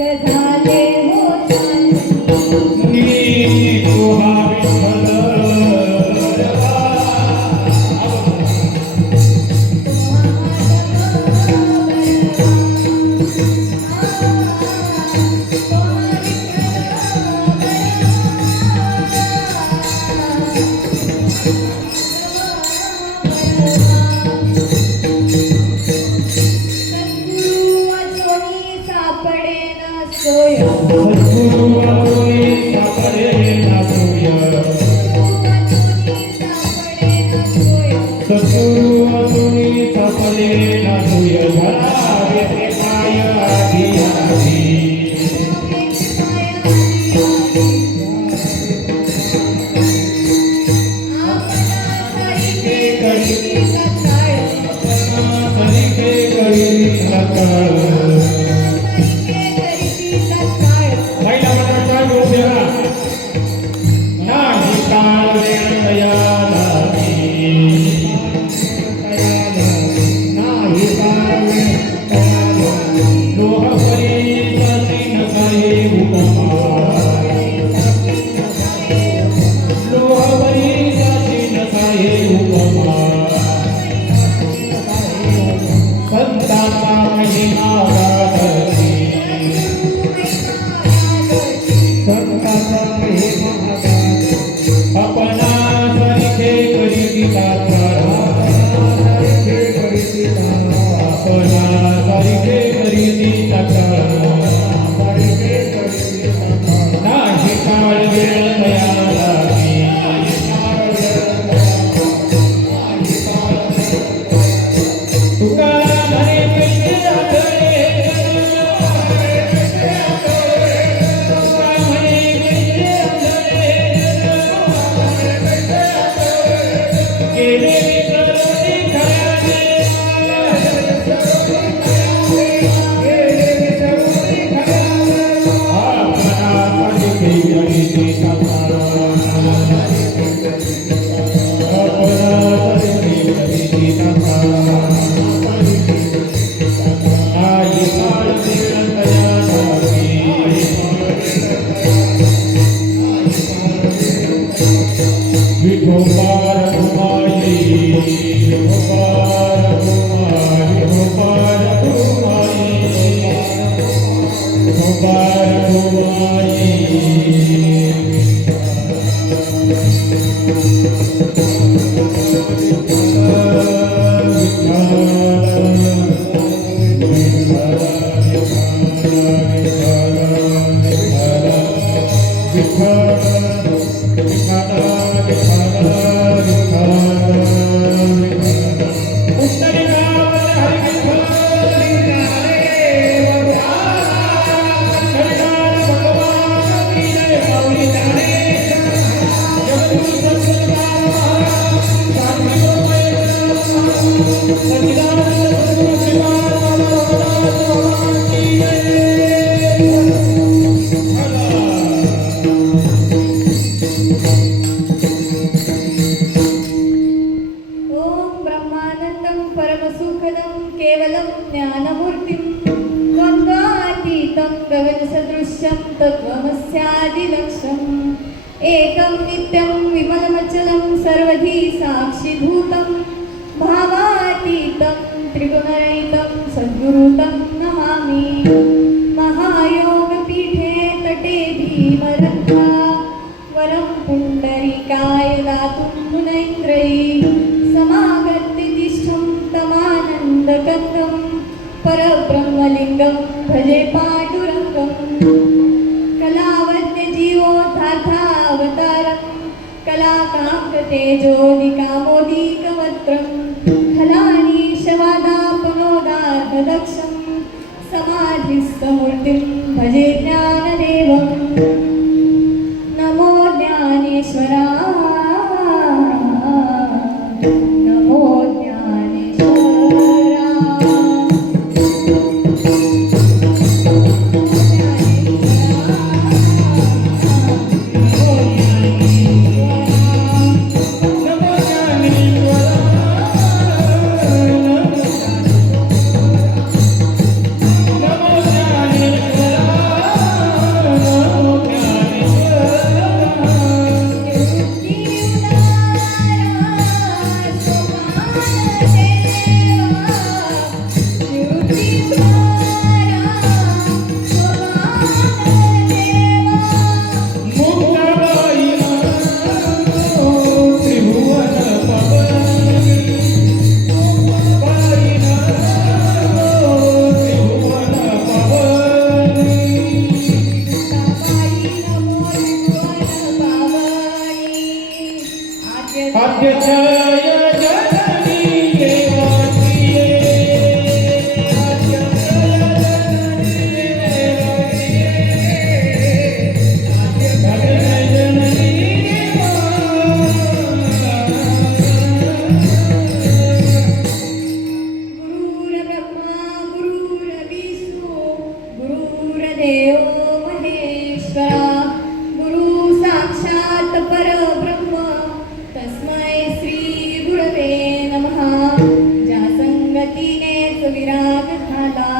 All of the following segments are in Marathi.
झाले हो मुनी तुहा विठ्ठल गगनसदृश्यं तत्त्वमस्यादिलक्ष्यम् एकं नित्यं विमलमचलं सर्वधी साक्षिभूतं भावातीतं त्रिगुणरहितं सद्गुरुतं नमामि। महायोगपीठे तटे भीमरन्ध्रा वरं पुण्डरीकाय दातुं मुनैन्द्रैः समागत्य तिष्ठं तमानन्दकन्दं परब्रह्मलिङ्गं भजे पाण्डुरङ्गम्। कलावद्य जीवोद्धार्थावतारं कलाकाङ्कतेजोदिकामोदिकवक्त्रं फलानीशवादापनोदार्धदक्षं समाधिस्थमूर्तिं भजे ज्ञानदेवम्। नमो ज्ञानेश्वरा नमो ज्ञानेश्वरा। विराग झाला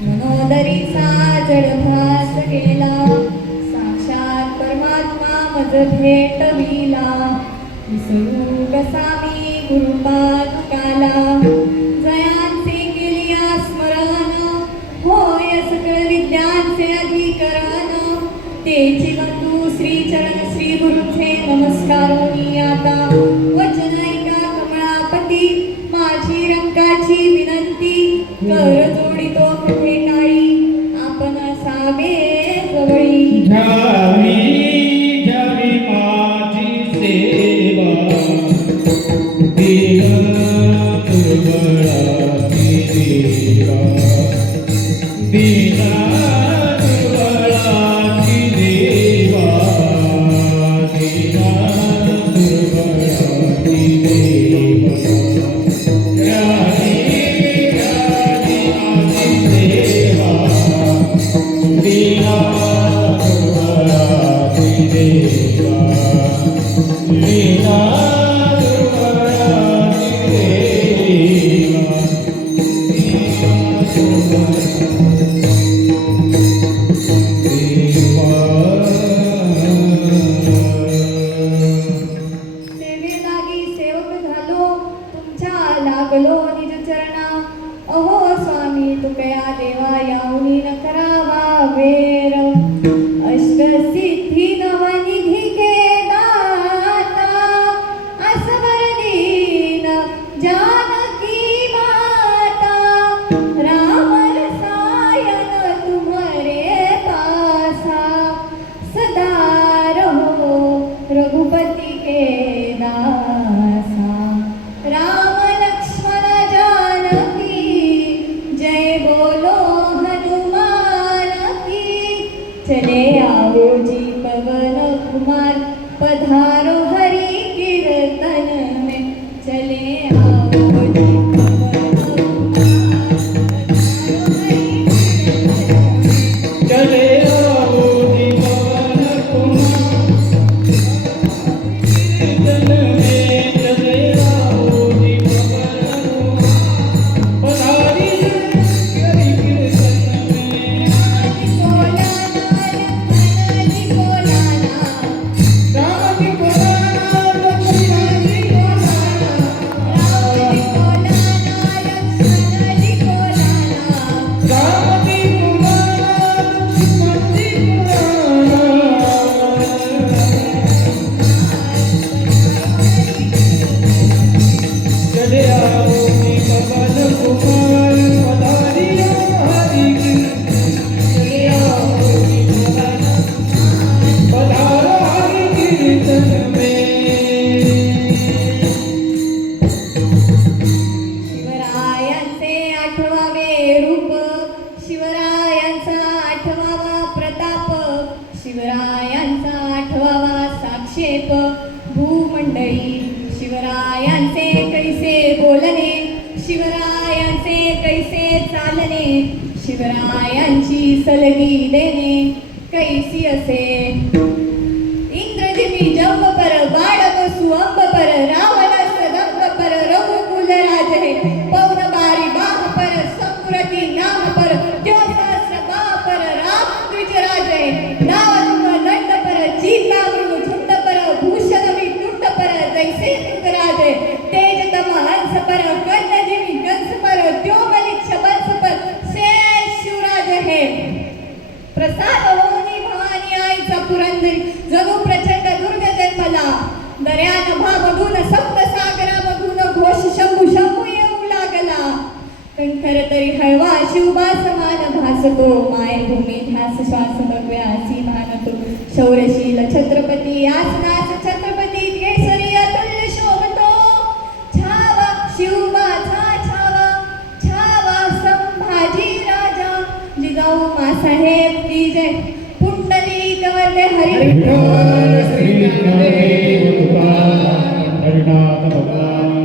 मनोदरी साजड भास गेला साक्षात परमात्मा मज भेटविला विसरू कसा मी गुरुपादुकाला जयांचे केलिया स्मरण होय सकळ विद्यांचे अधिकरण तेची बंधू श्रीचरण श्री गुरुचे नमस्कार मी आता वचन ऐका कमळापती माझी रंकाची विनंती कर जोडितो कुठे काळी आपण असावे जवळी घ्यावी घ्यावी माझी सेवा दीन दुर्बळाची देवा दीन दुर्बळाची देवा दीन दुर्बळाची देवा घ्यावी घ्यावी माझी सेवा दीन दुर्बळाची देवा दीन सेवेलागी सेवक झालो तुमच्या लागलो निज चरणा अहो स्वामी तुकया देवा याऊनी न करावा वेर अष्टसिद्धी नवनिधी के दाता असवर दीन जानकी माता राम रसायन तुम्हारे पासा सदा रहो रघुपति के दासा राम लक्ष्मण जानकी जय बोलो हनुमान की चले आओ जी पवन कुमार पधारो हरि कीर्तन में चले आओ जी पवन कुमार पधारो हरि कीर्तन में चले आओ जी पवन कुमार कीर्तन में चले आओ जी पवन कुमार पधारी हरि कीर्तन में राम की कोलाना लक्ष्मण जी राम की कोलाना लक्ष्मण जी चले आओ जी पवन कुमार पधारी हरि चले आओ जी पवन पधारो हरि कीर्तन में शिवरायांचे आठवावे रूप शिवरायांचा आठवावा प्रताप शिवरायांचा आठवावा साक्षेप भूमंडळी शिवरायांचे कैसे बोलणे शिवरायांचे कैसे चालणे शिवरायांची सलगी देणे कैसी असे इंद्रजिमी जंब पर बाडक सुअंब पर रावण सदंब पर रघुकुल राज है पवन बारी बाह पर संपुरती नाम पर त्यो सहस्र बाह पर राम द्विज राज है नावतुंग दंड पर चीता मृग झुंड पर भूषण विकुंड पर जैसे मृगराज है तेजतम हंस पर कर्णजिमी कंस पर त्यो बलिच्छ बंस पर शेष शिवराज है प्रसाद होनी भवानी आईचा पुरंदरी जणू प्रचंड दुर्ग जन्मला दर्या नभामधून सप्त सागरामधून घोष शंभू शंभू येऊ लागला कंठर तरी हळवा शिवबा समान भासतो मायभूमी ध्यास श्वास भगव्यासी मानतो शौर्यशील छत्रपती आसनास छत्रपती केसरी अतुल्य शोभतो छावा शिवबाचा छावा छावा संभाजी राजा जिजाऊ मासाहेब की जय पुंडलिक वरदे हरी विठ्ठल श्री ज्ञानदेव तुकाराम हरिनाथ भगवान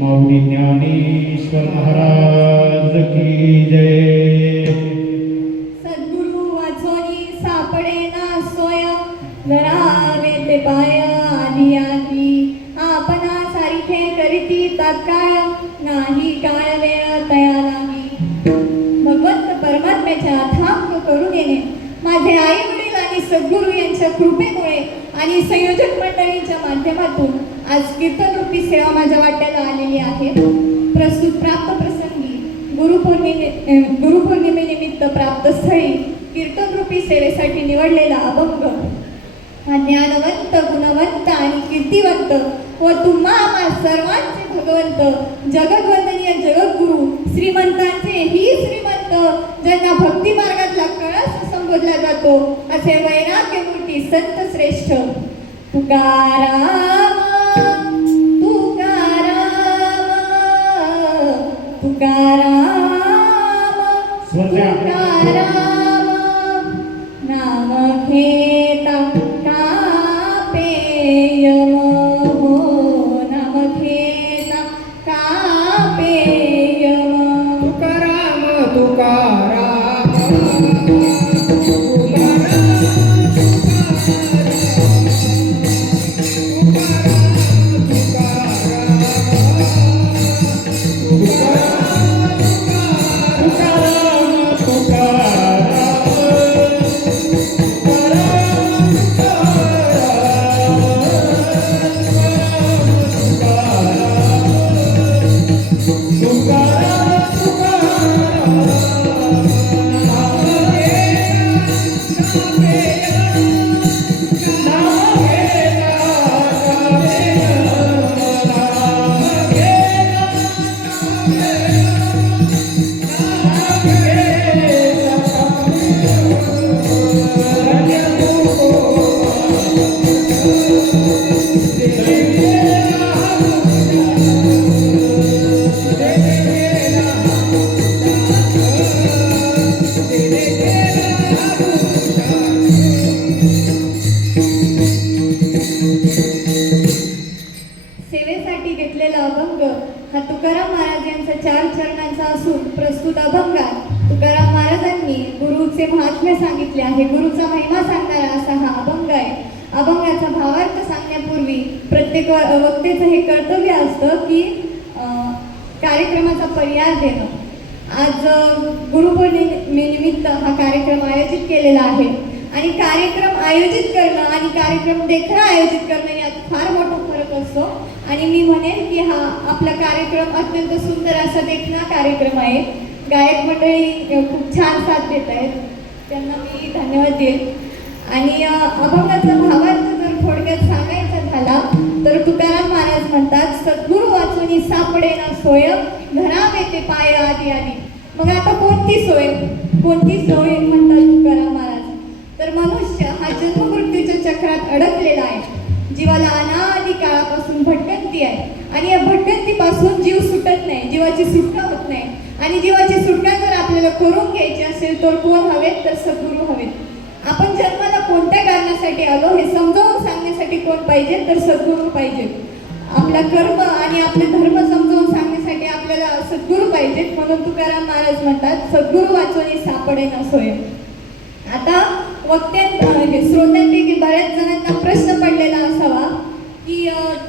माऊली ज्ञानेश्वर महाराज की जय सद्गुरु वाचोनी सापडे ना सोय धरावे ते पाय आधी आधी आपणा सारिखे करीती तात्काळ नाही काळ वेळ तया नाही भगवंत परमात्म्याच्या अथांग करुणेने माझे आई वडील आणि सद्गुरू यांच्या कृपेमुळे आणि संयोजक मंडळींच्या माध्यमातून आज कीर्तनरूपी सेवा माझ्या वाट्याला आलेली आहे. प्रस्तुत प्राप्त प्रसंगी गुरुपौर्णिमेनिमित्त प्राप्त स्थळी कीर्तनरूपी सेवेसाठी निवडलेला अभंग हा ज्ञानवंत, गुणवंत आणि कीर्तिवंत व तुम्हा आम्हा सर्वांचे भगवंत, जगद्वंदनीय जगद्गुरु, श्रीमंतांचे ही श्रीमंत, ज्यांना भक्ती मार्गातला कळस संबोधला जातो असे वैराग्यमूर्ती संत श्रेष्ठ तुकाराम तुकाराम तुकाराम तुकाराम नाम घेता कापेयम हो, नाम घेता कापेयम. तुकाराम तुकाराम सेवेसाठी घेतलेला अभंग हा तुकाराम महाराज यांचा 4 चरणांचा असून प्रस्तुत अभंगात तुकाराम महाराजांनी गुरुचे महात्म्य सांगितले आहे. गुरुचा महिमा सांगणारा असा हा अभंग आहे. अभंगाचा भावार्थ सांगण्यापूर्वी प्रत्येक वक्तेचं हे कर्तव्य असतं की कार्यक्रमाचा पर्याय देणं. आज गुरुपौर्णिमेनिमित्त हा कार्यक्रम आयोजित केलेला आहे आणि कार्यक्रम आयोजित करणं आणि कार्यक्रम देखणं आयोजित करणं यात फार मोठा फरक असतो. आणि मी म्हणेन की हा आपला कार्यक्रम अत्यंत सुंदर असा देखणा कार्यक्रम आहे. गायक मंडळी खूप छान साथ देत आहेत, त्यांना मी धन्यवाद देईन. आणि अभंगाचा भावार्थ जर थोडक्यात सांगायचा झाला तर तुकाराम महाराज म्हणतात, सद्गुरू वाचूनी सापडे ना सोय, धरावे ते पाय आधी आधी. मग आता कोणती सोय म्हणतात तुकाराम महाराज? तर मनुष्य हा जन्ममृत्यूच्या चक्रात अडकलेला आहे. जीवाला अनादी काळापासून भटकंती आहे आणि या भटकंतीपासून जीव सुटत नाही, जीवाची सुटका होत नाही. आणि जीवाची सुटका जर आपल्याला करून घ्यायची असेल तर कोण हवेत? तर सद्गुरू हवेत. आपण जन्माला कोणत्या कारणासाठी आलो हे समजावून सांगण्यासाठी कोण पाहिजे? तर सद्गुरू पाहिजे. आपला कर्म आणि आपले धर्म समजावून सांगण्यासाठी आपल्याला सद्गुरू पाहिजेत. म्हणून तुकाराम महाराज म्हणतात, सद्गुरू वाचूनी सापडे ना सोय. आता श्रोत्यांपैकी बऱ्याच जणांना प्रश्न पडलेला असावा की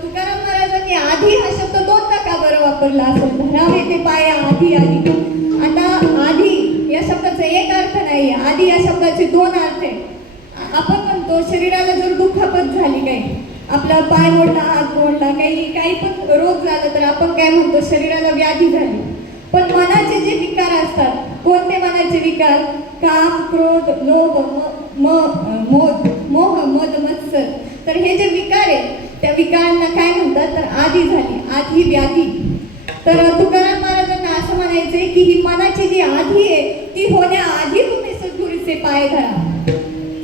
तुकाराम महाराजांनी आधी हा शब्द 2दा का बरं वापरला असेल? धरावे ते पाया आधी आधी. आता आधी या शब्दाचा एक अर्थ नाही, आधी या शब्दाचे 2 अर्थ आहे. आपण म्हणतो शरीराला जर दुखापत झाली, काही आपला पाय मोडला, हात मोडला, काही पण रोग झाला तर आपण काय म्हणतो? शरीराला व्याधी झाली. पण मनाचे जे विकार असतात, कोणते मनाचे विकार? काम, क्रोध, लोभ, मोह, मद, मत्सर. तर हे जे विकार आहेत त्या विकारांना काय म्हणतात? तर आधी झाली, आधी व्याधी. तर तुकाराम महाराजांना असं म्हणायचंय की ही मनाची जी आधी आहे ती होण्याआधी तुम्ही सद्गुरूचे पाय धरा.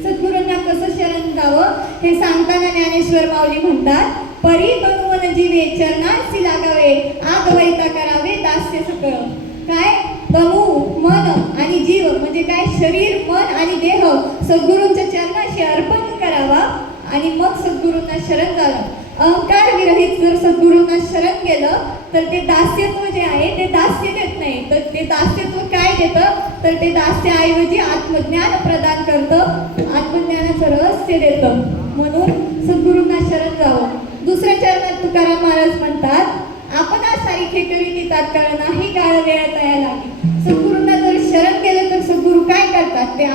सद्गुरूंना कसं शरण जावं हे सांगताना ज्ञानेश्वर माऊली म्हणतात, परी बनवून जीवे चरणांसी लागावे, आगवैता करावे दास्य सकळ. काय? तनु, मन आणि जीव म्हणजे काय? शरीर, मन आणि देह सद्गुरूंच्या चरणाशी अर्पण करावा आणि मग सद्गुरूंना शरण जावं. अहंकार विरहित जर सद्गुरूंना शरण गेलं तर ते दास्यत्व जे आहे ते दास्य देत नाही. तर ते दास्यत्व काय देतं? तर ते दास्याऐवजी आत्मज्ञान प्रदान करतं, आत्मज्ञानाचं रहस्य देतं. म्हणून सद्गुरूंना शरण जावं. दुसऱ्या चरणात तुकाराम महाराज म्हणतात, आपण सारिखे करीती तात्काळ नाही काळ वेळ तया लागी.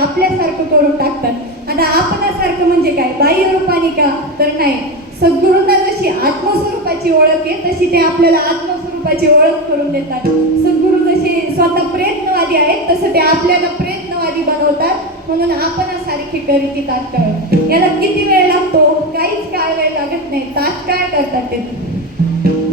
आपल्यासारखं करून टाकतात. आता आपणासारखं म्हणजे काय, बाह्य रूपाने का, तर नाही. सद्गुरूंना जशी आत्मस्वरूपाची ओळख आहे तशी ते आपल्याला आत्मस्वरूपाची ओळख करून देतात. सद्गुरू जसे स्वतः प्रयत्नवादी आहेत तसं ते आपल्याला प्रयत्नवादी बनवतात. म्हणून आपणासारखी करीती तात्काळ. याला किती वेळ लागतो, काहीच काळ वेळ लागत नाही, तात्काळ करतात ते.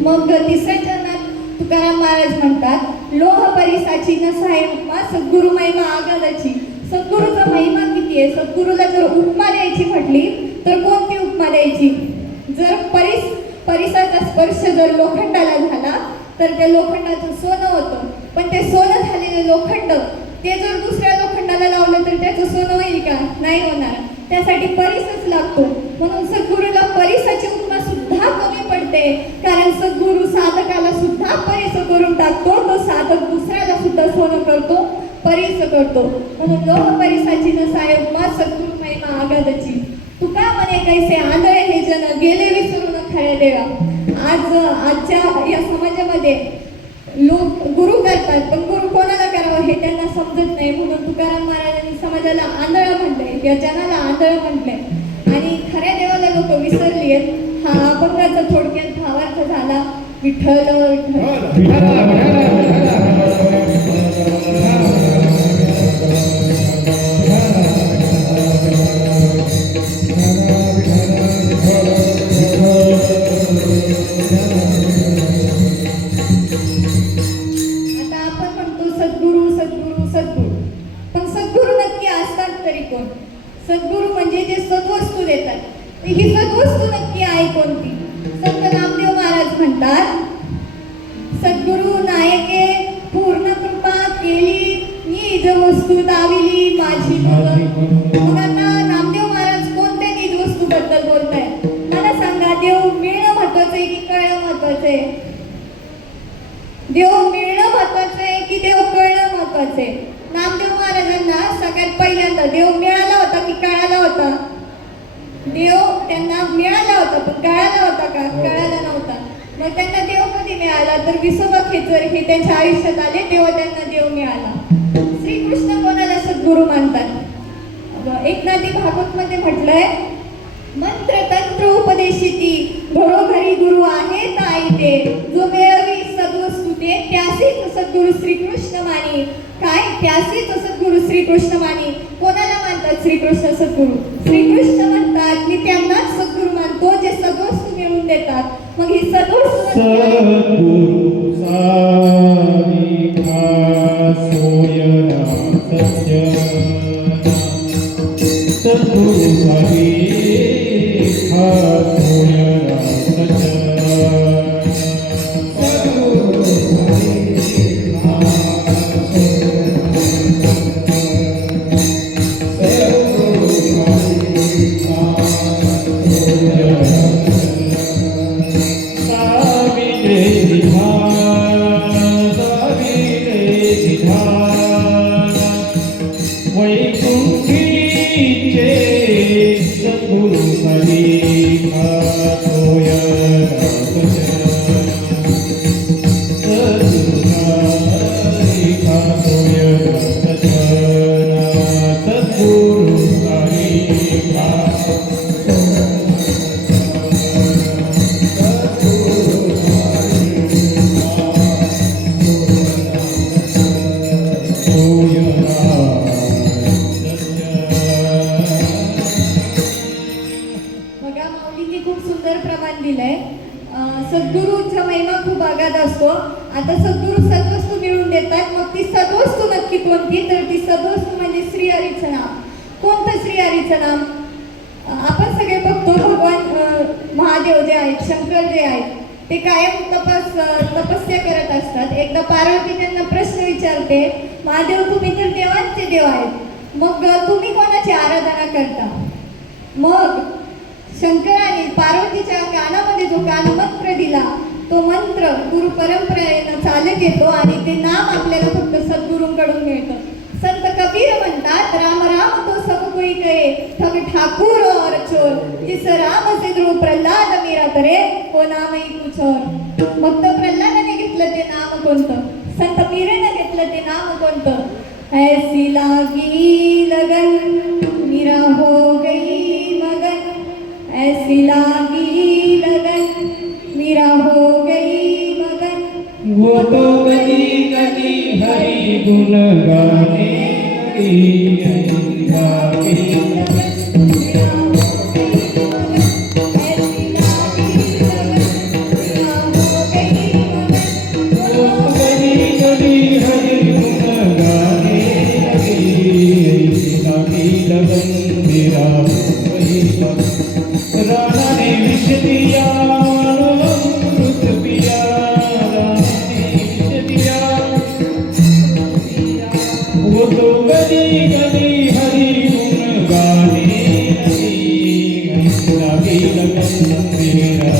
मग तिसऱ्या चरणात तुकाराम महाराज म्हणतात, लोह परिसाची नसाय उपमा सद्गुरु महिमा आगाधाची. सद्गुरूचा महिमा किती आहे. सद्गुरूला जर उपमा द्यायची म्हटली तर कोणती उपमा द्यायची. जर परिसाचा स्पर्श जर लोखंडाला झाला तर त्या लोखंडाचं सोनं होतं, पण ते सोनं झालेलं लोखंड ते जर दुसऱ्या लोखंडाला लावलं तर त्याचं सोनं होईल का, नाही होणार. त्यासाठी परिसच लागतो. म्हणून सद्गुरूला परिसाची उपमा सुद्धा कमी पडते, कारण सद्गुरू साधकाला सुद्धा परिस करून टाकतो. तो साधक दुसऱ्याला सुद्धा सोनं करतो, परिस करतो. म्हणून लोह परिसाची नसाय उपमा सद्गुरु महिमा आगाधाची. तुका म्हणे कैसे आंधळे हे जन गेले विसरून खऱ्या देवा. आजच्या या समाजामध्ये लोक गुरु करतात, पण गुरु कोणाला करावं हे त्यांना समजत नाही. म्हणून तुकाराम महाराजांनी समाजाला आंधळ म्हटलंय, या जनाला आंधळ म्हटलंय आणि खऱ्या देवाला लोक विसरली आहेत. हा अभंगाचा थोडक्यात भावार्थ झाला. विठ्ठल सद्गुरू म्हणजे जे सद्वस्तू देतात. ही सद्वस्तू नक्की आहे कोणती. संत नामदेव महाराज म्हणतात, सद्गुरू नायके पूर्ण कृपा केली निज वस्तू दाविली माझी मग. आता नामदेव महाराज कोणत्या निज वस्तू बद्दल बोलताय, मला सांगा. देव मिळणं महत्वाचं आहे की कळणं महत्वाचं आहे. देव मिळणं महत्वाचं आहे की देव कळणं महत्वाचं आहे. नामदेव महाराजांना सगळ्यात पहिल्यांदा देव मिळाला होता की कळाला होता. देव त्यांना मिळाला होता, पण कळाला होता का, कळाला नव्हता. मग त्यांना देव कधी मिळाला, तर विसोबा खेचर हे त्यांच्या आयुष्यात आले तेव्हा त्यांना देव मिळाला. श्रीकृष्ण कोणाला सद्गुरू मानतात. एकनाथी भागवत मध्ये म्हटलंय, मंत्र तंत्र उपदेशिती घरोघरी गुरु आहेत आई ते. जो मिळवी सद्वस्तू ते त्यासीच सद्गुरू श्रीकृष्ण मानी. काय, त्यासीच सद्गुरू श्रीकृष्ण मानी. कोणाला मानतात श्रीकृष्ण सद्गुरू. श्रीकृष्ण म्हणतात मी त्यांनाच सद्गुरू मानतो जे सद्वस्तू मिळवून देतात. मग ही सद्वस्तू सद्गुरु सारिखा सोयरा सत्य. सद्गुरु सारिखा सोयरा सत्य. सद्गुरूंचा महिमा खूप आगाध असतो. आता सद्गुरू सद्वस्तू मिळवून देतात. मग ती सद्वस्तू नक्की कोणती, तर ती सद्वस्तू म्हणजे श्रीहरीचं नाम. कोणतं श्रीहरीचं नाम. आपण सगळे बघतो भगवान महादेव जे आहेत, शंकर जे आहेत, ते कायम तपस्या करत असतात. एकदा पार्वती त्यांना प्रश्न विचारते, महादेव तुम्ही तर देवांचे देव आहेत, मग तुम्ही कोणाची आराधना करता. मग शंकराने पार्वतीच्या कानामध्ये जो कानमंत्र दिला तो मंत्र गुरु परंपरेनं चालत येतो आणि ते नाम आपल्याला फक्त सद्गुरूंकडून मिळतं. संत कबीर म्हणतात, राम राम तो सब कोई कहे ठग ठाकुर और चोर. जिस राम से ध्रुव प्रल्हाद मेरा करे हो नाम ही कुछ और. मग तर प्रल्हादाने घेतलं ते नाम कोणतं, संत मीरेनं घेतलं ते नाम कोणतं, ऐसी लागी लगन मेरा हो गई मगन ऐसी लागी लगन मेरा हो गई मगन वो तो कदी कदी हरि गुण गाने लगी गाती राधा ने विष दिया अमृत पिया राधा ने विष दिया वो तो गली गली हरि गुण गाने लगी लगन मेरा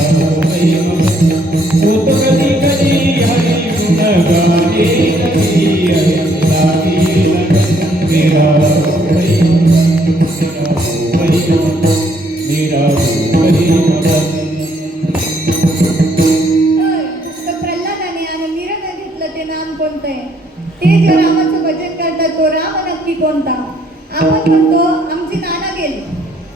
वो तो गली गली हरि गुण गाने लगी लगन मेरा मेरा तर प्रल्हादाने आणि मीराने घेतलं ते नाम कोणतं आहे ते जे रामाचं भजन करतात तो राम नक्की कोणता आपण म्हणतो आमची नाना गेले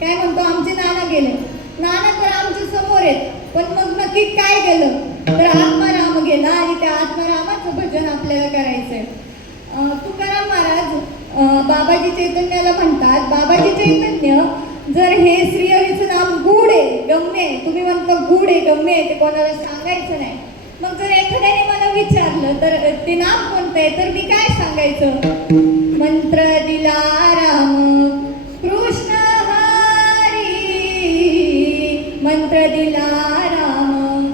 काय म्हणतो आमचे नाना गेले नाना तर आमच्या समोर आहेत पण मग नक्की काय गेलं तर आत्माराम गेला आणि त्या आत्मारामाचं भजन आपल्याला करायचंय तुकाराम महाराज बाबाजी चैतन्याला म्हणतात बाबाजी चैतन्य जर हे श्रीहरीचं नाम गूढ आहे गम्य आहे तुम्ही म्हणता गूढ आहे गम्य आहे ते कोणाला सांगायचं नाही मग जर एखाद्याने मला विचारलं तर ते नाम कोणतं आहे तर मी काय सांगायचं मंत्र दिला राम कृष्ण हरी मंत्र दिला राम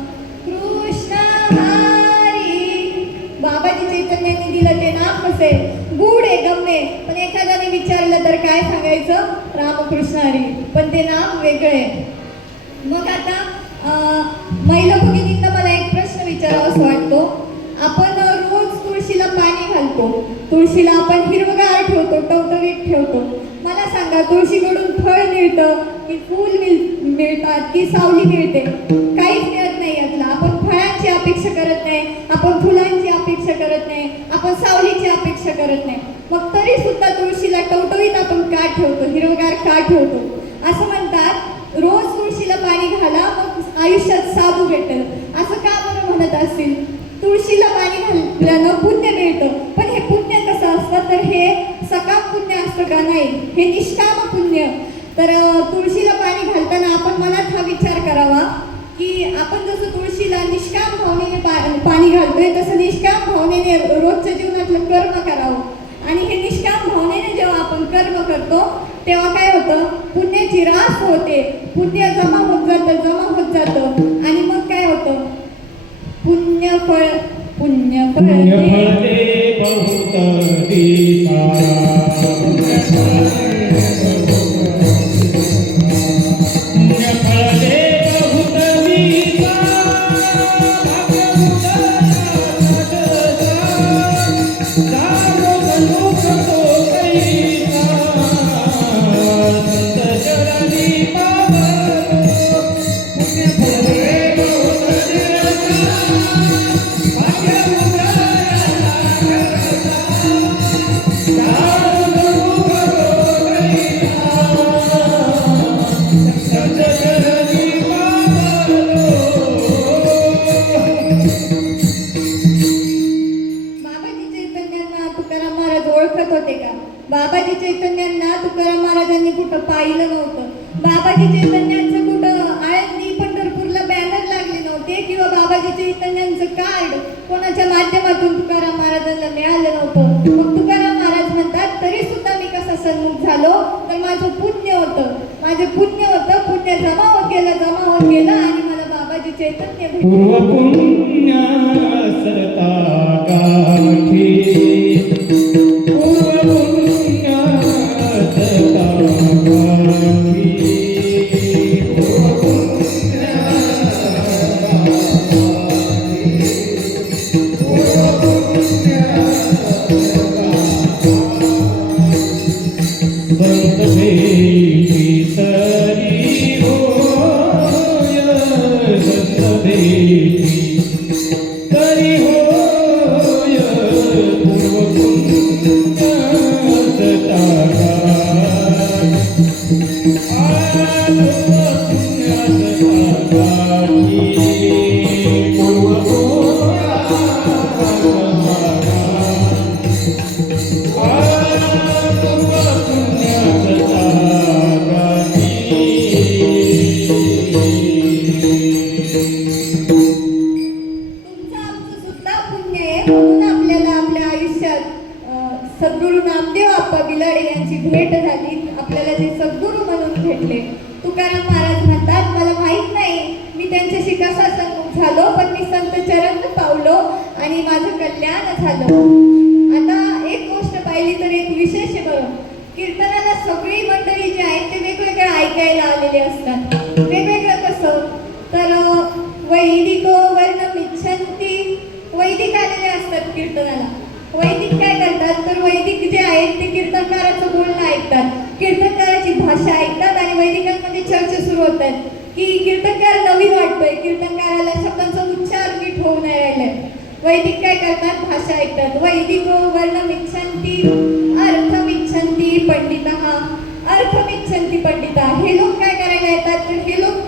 कृष्ण हरी बाबाजी चैतन्यांनी दिलं ते नाम कसे गूढ आहे गम्य आहे पण एखाद्याने विचारलं तर काय सांगायचं रामकृष्ण हरी पण ते नाम वेगळे आहे मग आता महिला भगिनींना मला एक प्रश्न विचारावासा वाटतो आपण रोज तुळशीला पाणी घालतो तुळशीला आपण हिरवगार ठेवतो टवटवीत ठेवतो मला सांगा तुळशीकडून फळ मिळतं की फूल मिळतात की सावली मिळते काहीच मिळत नाही यातला आपण फळांची अपेक्षा करत नाही आपण फुलांची अपेक्षा करत नाही आपण सावलीची अपेक्षा करत नाही मग तरी सुद्धा तुळशीला टवटवीत आपण का ठेवतो हिरवगार का ठेवतो असं म्हणतात रोज तुळशीला पाणी घाला मग आयुष्यात साधू भेटेल असं का बरं म्हणत असतील तुळशीला पाणी घालल्यानं पुण्य मिळतं पण हे पुण्य कसं असतं तर हे सकाम पुण्य असतं का नाही हे निष्काम पुण्य तर तुळशीला पाणी घालताना आपण मनात हा विचार करावा की आपण जसं तुळशीला निष्काम भावनेने पाणी घालतोय तसं निष्काम भावनेने रोजच्या जीवनातलं कर्म करावं आणि हे निष्काम भावनेने जेव्हा आपण कर्म करतो तेव्हा काय होतं पुण्याची रास होते पुण्य जमा होत जातं आणि मग काय होतं पुण्यफळ पुण्यफळ दे बहुत दिसा बाबाजी चैतन्यांना तुकाराम महाराजांनी कुठं पाहिलं नव्हतं बाबाजी चैतन्यांचं कुठं आळंदी पंढरपूरला बॅनर लागले नव्हते किंवा बाबाजी चैतन्यांचं कार्ड कोणाच्या माध्यमातून तुकाराम महाराजांना मिळालं नव्हतं मग तुकाराम महाराज म्हणतात तरी सुद्धा मी कसा सन्मुख झालो तर माझं पुण्य होतं पुण्य जमा होत गेलं आणि मला बाबाजी चैतन्य पूर्व पुण्य सरता गाठी तरी होय पूर्व पुण्य सद्गुरू नामदेव आप्पा बिलाडे यांची भेट झाली. आपल्याला ते सद्गुरू म्हणून भेटले. तुकाराम महाराज म्हणतात, मला माहित नाही मी त्यांच्याशी कसा संगम झालो, पण मी संत चरण पावलो आणि माझं कल्याण झालं. आता एक गोष्ट पाहिली तर एक विशेष आहे बरं, कीर्तनाला सगळी मंडळी जी आहेत ते वेगवेगळं ऐकायला आलेले असतात. वेगवेगळं कसं तर वैदिको वर्णमिच्छन्ति, वैदिक आलेले असतात कीर्तनाला. वैदिक काय करतात तर वैदिक जे आहेत ते कीर्तनकाराचं बोलणं ऐकतात, कीर्तनकाराची भाषा ऐकतात आणि वैदिकांमध्ये चर्चा सुरू होतात की कीर्तनकार नवीन वाटतोय, कीर्तनकाराला शब्दांचा उच्चार नीट होऊ नाही राहिलाय. वैदिक काय करतात, भाषा ऐकतात. वैदिको वर्णमिच्छन्ति अर्थमिच्छन्ति पंडितः, अर्थमिच्छन्ति पंडिता. हे लोक काय करायला येतात तर हे लोक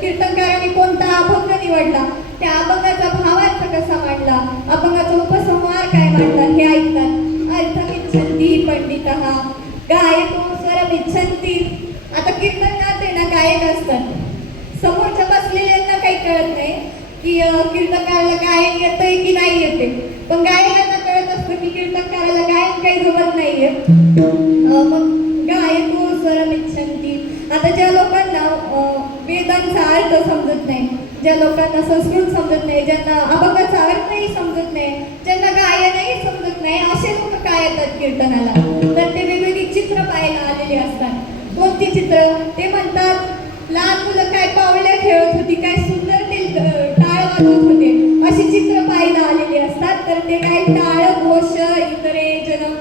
कीर्तनकारांनी कोणता अभंग निवडला, त्या अभंगाचा भावार्थ कसा मांडला, अभंगाचा उपसंहार काय मांडला हे ऐकतात. अर्थमिच्छन्ति पंडितः गायको स्वरमिच्छन्ति. आता कीर्तनात आहे ना गायक असतात, समोरच्या बसलेल्यांना काही कळत नाही की कीर्तनकाराला गायन येतंय की नाही येते, पण गायकांना कळत असतं की कीर्तनकाराला गायन काही जमत नाहीये. मग गायको स्वरमिच्छन्ति. आता ज्या लोकांना वेदांचा अर्थ समजत नाही, ज्या लोकांना संस्कृत समजत नाही, ज्यांना अभंगाचा अर्थही समजत नाही, ज्यांना गायनही समजत नाही, असे लोक काय येतात कीर्तनाला तर ते वेगवेगळी चित्र पाहायला आलेली असतात. कोणती चित्र ते म्हणतात, लहान मुलं काय पावल्या खेळत होती, काय सुंदर ते टाळ वाजवत होते, अशी चित्र पाहायला आलेली असतात. तर ते काय टाळ घोष इतरे जन.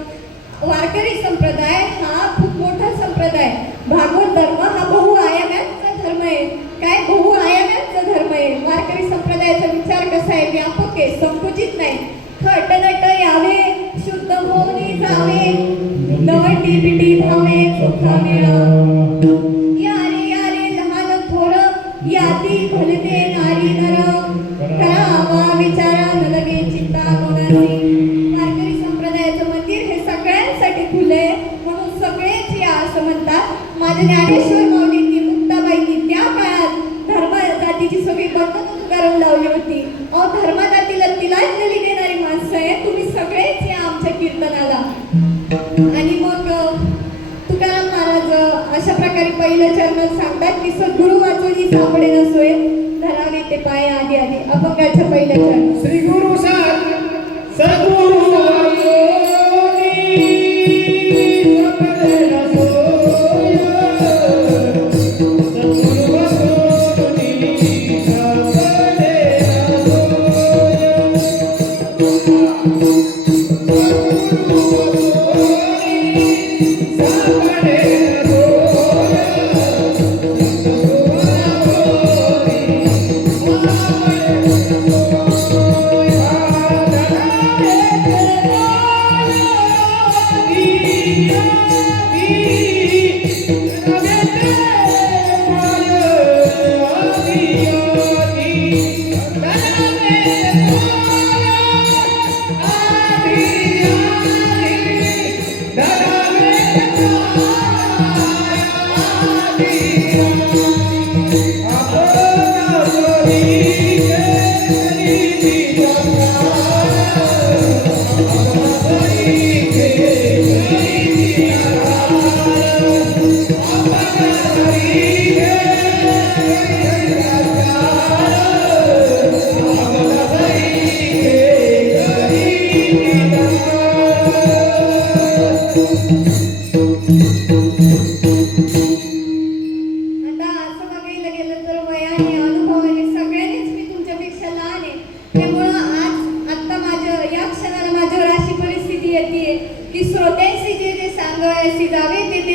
वारकरी संप्रदाय हा खूप मोठा संप्रदाय. भागवत धर्म हा बहुआयामाचा धर्म आहे. काय बहुआयामाचा धर्म आहे. वारकरी संप्रदायाचा विचार कसा आहे, व्यापक आहे, संकुचित नाही. खटनट यावे शुद्ध होऊन जावे, नवटी पिटी धावे सुखा मेळा. यारे यारे लहान थोर याती भलते नारी नर, करावा विचारा न लगे चित्ता कोणासी. वारकरी संप्रदायाचं मंदिर हे सगळ्यांसाठी खुले आहे, म्हणून सगळेच या असं म्हणतात. माझ्या ज्ञानेश्वर माऊलींनी मुक्ताबाईंनी त्या काळात धर्म जातीची सगळी बंधनं तुकाराम लावली होती. धर्म जातीला तिलांजली देणारी माणसं आहे, तुम्ही सगळेच या आमच्या कीर्तनाला. आणि मग तुकाराम महाराज अशा प्रकारे पहिलं चरण सांगतात की सद्गुरु वाचून सापडे नसोय, धरावे ते पाय आधी आधी. अभंगाच्या पहिलं चरण. श्री गुरु सद्गुरु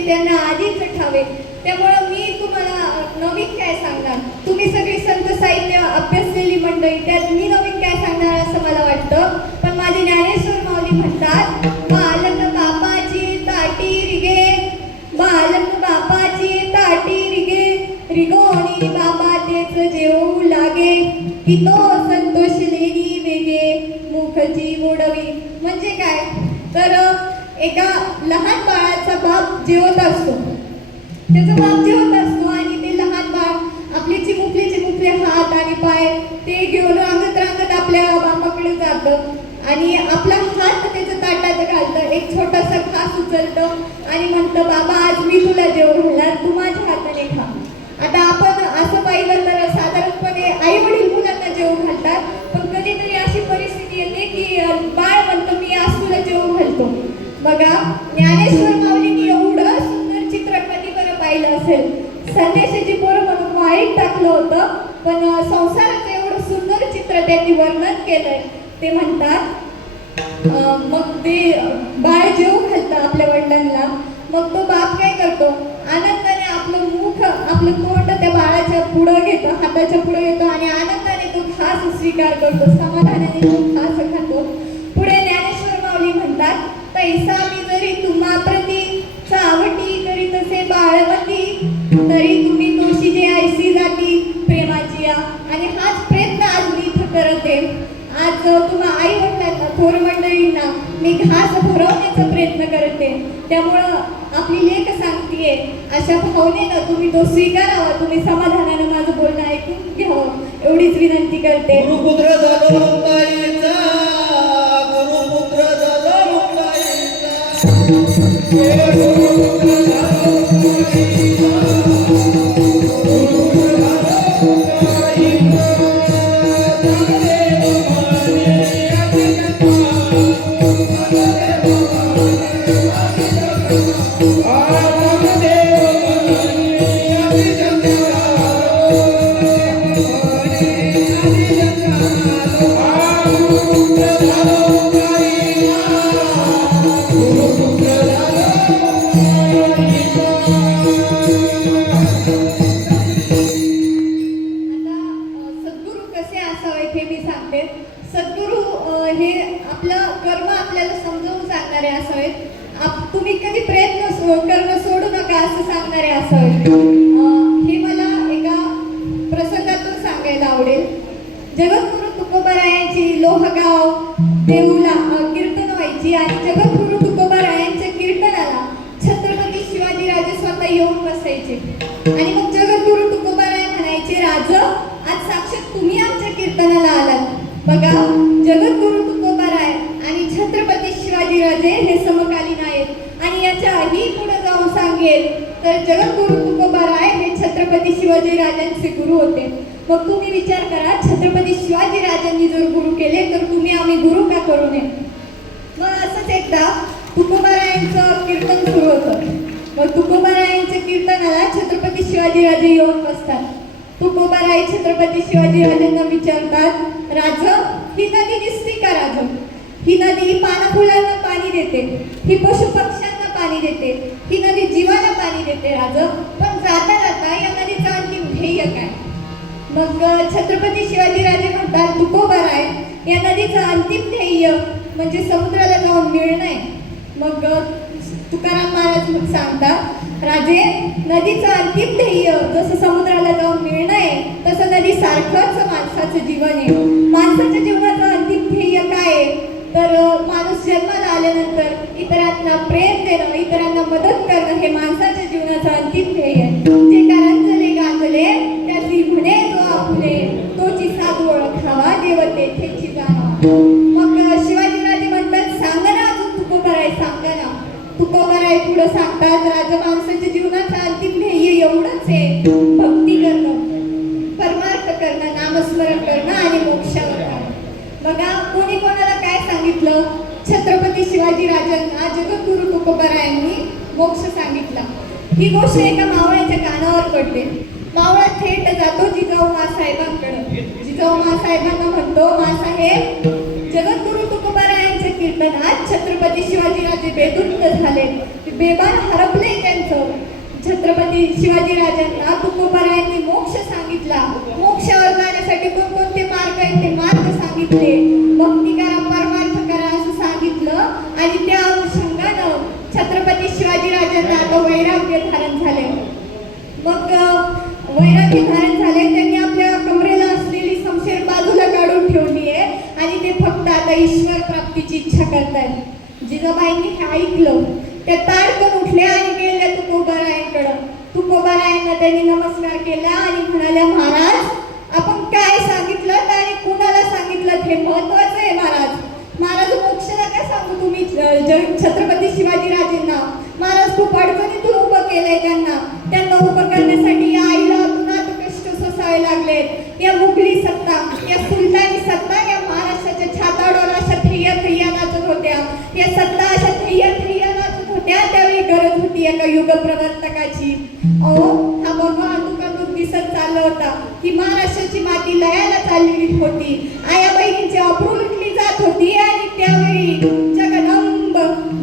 त्यांना आधीच ठावे. त्यामुळे मी तुम्हाला नवीन काय सांगणार, तुम्ही सगळी संत साहित्य अभ्यासलेली मंडळी, त्यात मी नवीन काय सांगणार असं मला वाटतं. पण माझे ज्ञानेश्वर माऊली म्हणतात, बालक बापाची ताटी रिगे, बालक बापाची ताटी रिगे, रिगोणी बाबा तेच जेवू लागे, की तो संतोष लेगी वेगे, मुखची मोडवी. म्हणजे काय तर एका लहान बाळाचा बाप जेवत असतो, त्याचा बाप जेवत असतो आणि ते लहान बाळ आपले चिमुकले हात आणि पाय ते घेऊन रांगत रांगत आपल्या बापाकडे जातं आणि आपला हात त्याच्या ताटात घालतं. एक उचलतं आणि म्हणतं बाबा आज मी तुला जेव घालणार, तू माझ्या हाताने खा. आता आपण असं पाहिलं तर साधारणपणे आई वडील मुलांना जेव घालतात, पण कधीतरी अशी परिस्थिती येते की बाळ म्हणतं मी आज तुला जेव घालतो. बघा ज्ञानेश्वर माऊलींनी एवढं सुंदर चित्र कधी बरं पाहिलं असेल. संदेशाची पोरं म्हणून वाईट टाकलं होतं, पण संसाराचं एवढं सुंदर चित्र त्यांनी वर्णन केलंय. ते म्हणतात मग ते बाळ जेव घालतं आपल्या वडिलांना, मग तो बाप काय करतो, आनंदाने आपलं तोंड त्या बाळाच्या पुढं घेतो, हाताच्या पुढं घेतो आणि आनंदाने तो खास स्वीकार करतो, समाधानाने तो खास खातो. पुढे ज्ञानेश्वर माऊली म्हणतात तैसा मी जरी तुम्हा प्रती चावटी करी तसे बाळवती, तरी तुम्ही तोशी जे ऐसी जाती प्रेमाची या. आणि हाच प्रयत्न आज मी इथं करते. आज तुम्हा आई वडिलांना थोर मंडळींना मी घास भरवण्याचा प्रयत्न करते. त्यामुळं आपली लेख सांगतेय अशा भावनेनं तुम्ही तो स्वीकारावा, तुम्ही समाधानानं माझं बोलणं ऐकून घ्यावं एवढीच विनंती करते. गुरुपुत्र झालो मुक्ताईचा, गुरुपुत्र झालो मुक्ताईचा. सद्गुरू हे आपलं कर्म आपल्याला समजावून सांगणारे असावेत. तुम्ही कधी प्रयत्न करणं सोडू नका असं सांगणारे असावेत. हे मला एका प्रसंगातून सांगायला आवडेल. जगद्गुरू तुकोबारायांची लोहगाव देऊला कीर्तन व्हायची आणि जगद्गुरू तुकोबारायांच्या कीर्तनाला छत्रपती शिवाजीराजे स्वतः येऊन बसायचे आणि मग जगद्गुरू तुकोबाराय म्हणायचे राज आज साक्षात तुम्ही आमच्या कीर्तनाला आलात. बघा जगद्गुरू तुकोबाराय आणि छत्रपती शिवाजीराजे हे समकालीन आहेत आणि याच्याही पुढे जाऊन सांगेल तर जगद्गुरू तुकोबाराय हे छत्रपती शिवाजीराजांचे गुरु होते. मग तुम्ही विचार करा छत्रपती शिवाजीराजांनी जर गुरु केले तर तुम्ही आम्ही गुरु का करू नये. मग असंच एकदा तुकोबारायांचं कीर्तन सुरू होतं. मग तुकोबारायांच्या कीर्तनाला छत्रपती शिवाजीराजे येऊन बसतात. तुकोबाराय छत्रपती शिवाजीराजांना विचारतात राज ही नदी दिसते का राज, ही नदी पानफुलांना पाणी देते, ही पशु पक्ष्यांना पाणी देते, ही नदी जीवाला पाणी देते राज, पण जाता जाता या नदीचं अंतिम ध्येय काय. मग छत्रपती शिवाजीराजे म्हणतात तुकोबाराय या नदीचं अंतिम ध्येय म्हणजे समुद्राला जाऊन मिळणं. मग तुकाराम महाराज मग सांगतात राजे नदीचं अंतिम ध्येय जसं समुद्राला जाऊन मिळणं आहे तसं नदी सारखंच माणसाचं जीवन आहे. माणसाच्या जीवनाचं अंतिम ध्येय काय आहे तर माणूस जन्माला आल्यानंतर इतरांना प्रेम देणं, इतरांना मदत करणं हे माणसाच्या जीवनाचं अंतिम ध्येय आहे. जे कारंजले गांजले त्याची म्हणे जो आपुले तोची साधू ओळखावा देव तेथेची जाणावा. मग शिवाजीराजे म्हणतात सांगा ना अजून तुकोबाराय सांगा ना. तुकोबाराय पुढे सांगतात राजा माणसाच्या जीवनाचं अंतिम ध्येय एवढंच आहे भक्ती करणं, परमार्थ करणं, नामस्मरण करणं आणि मोक्षावर जाणं. बघा कोणी कोणाला काय सांगितलं, छत्रपती शिवाजीराजांना जगद्गुरू तुकोबारायांनी मोक्ष सांगितला. ही गोष्ट एका मावळ्याच्या कानावर पडते. मावळा थेट जातो जिजाऊ मासाहेबांकडे. जिजाऊ मासाहेबांना म्हणतो मासाहेब जगद्गुरू तुकोबारायांच्या कीर्तनात छत्रपती शिवाजीराजे बेधुंद झाले, बेभान हरपले त्यांचं. छत्रपती शिवाजीराजांना तुकोबारायांनी मोक्ष सांगितला. मोक्षावर जाण्यासाठी कोणकोणते मार्ग आहेत ते मार्ग सांगितले. भक्ती करा, परमार्थ करा असं सांगितलं आणि त्या अनुषंगानं छत्रपती शिवाजीराजांना आता वैराग्य धारण झाले. मग वैराग्य धारण झाले. त्यांनी आपल्या कमरेला असलेली शमशेर बाजूला काढून ठेवली आहे आणि ते फक्त आता ईश्वर प्राप्तीची इच्छा करतायत. जिजाबाईंनी हे ऐकलं, त्या ताडकन उठल्या आणि गेल्या तुकोबारायांकडं. तुकोबारायांना त्यांनी नमस्कार केला आणि म्हणाल्या महाराज आपण काय सांगितलं आणि कुणाला सांगितलं हे महत्वाचं आहे. महाराज मोक्षाला काय सांगू तुम्ही छत्रपती शिवाजीराजेंना महाराज खूप अडचणीतून उभं केलंय त्यांना उभं करण्यासाठी या आईला अतोनात कष्ट सोसावे लागले. या मुघली सत्ता, या सुलतानी सत्ता या महाराष्ट्राच्या छाताडोर अशा थैया नाचत होत्या. या सत्ता अशा थैया नाचत होत्या. त्यावेळी गरज होती एका युग प्रवर्तकाची. अहो हा भगवान दुकान दिसत चालला होता की महाराष्ट्राची माती लयाला चाललेली होती. आया बहिणींची अब्रू लुटली जात होती आणि त्यावेळी जगदंब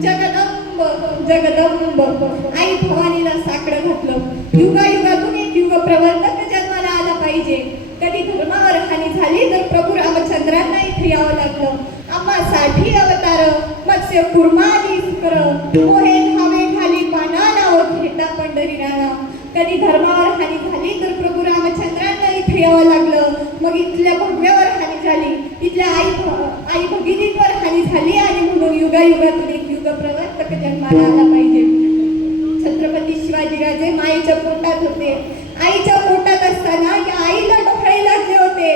जगदंब जगदंब आई भवानीला साकडं घातलं. युगायुगातून एक युग प्रवर्तक जन्माला आला पाहिजे. कधी धर्मावर हानी झाली तर प्रभू रामचंद्रांना इथे यावं लागलं. आम्हासाठी अवतार मत्स्य कुर्मानी कर मोहे धावे खाली पाना नाव घेता पंढरीराना. कधी धर्मावर हानी झाली तर प्रभू रामचंद्रांना इथे यावं लागलं. मग इथल्या भगव्यावर हानी झाली, इथल्या आई भगिनींवर हानी झाली आणि म्हणून युगायुगातून एक युग प्रवर्तक जन्माला आला पाहिजे. छत्रपती शिवाजीराजे माईच्या पोटात होते. आईच्या पोटात असताना या आईला डोळे लागले होते.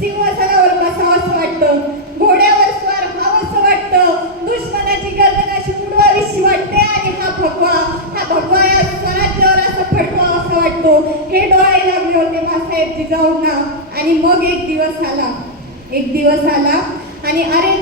सिंहासनावर बसावंसं वाटतं, घोड्यावर स्वार व्हावंसं वाटतं, दुश्मनाची गर्दन अशी उडवावीशी वाटते आणि हा भगवा या स्वराज्यावर असं फडकावं असं वाटतो. हे डोळे लागले होते मासाहेब जिजाऊंना. आणि मग एक दिवस आला आणि अरे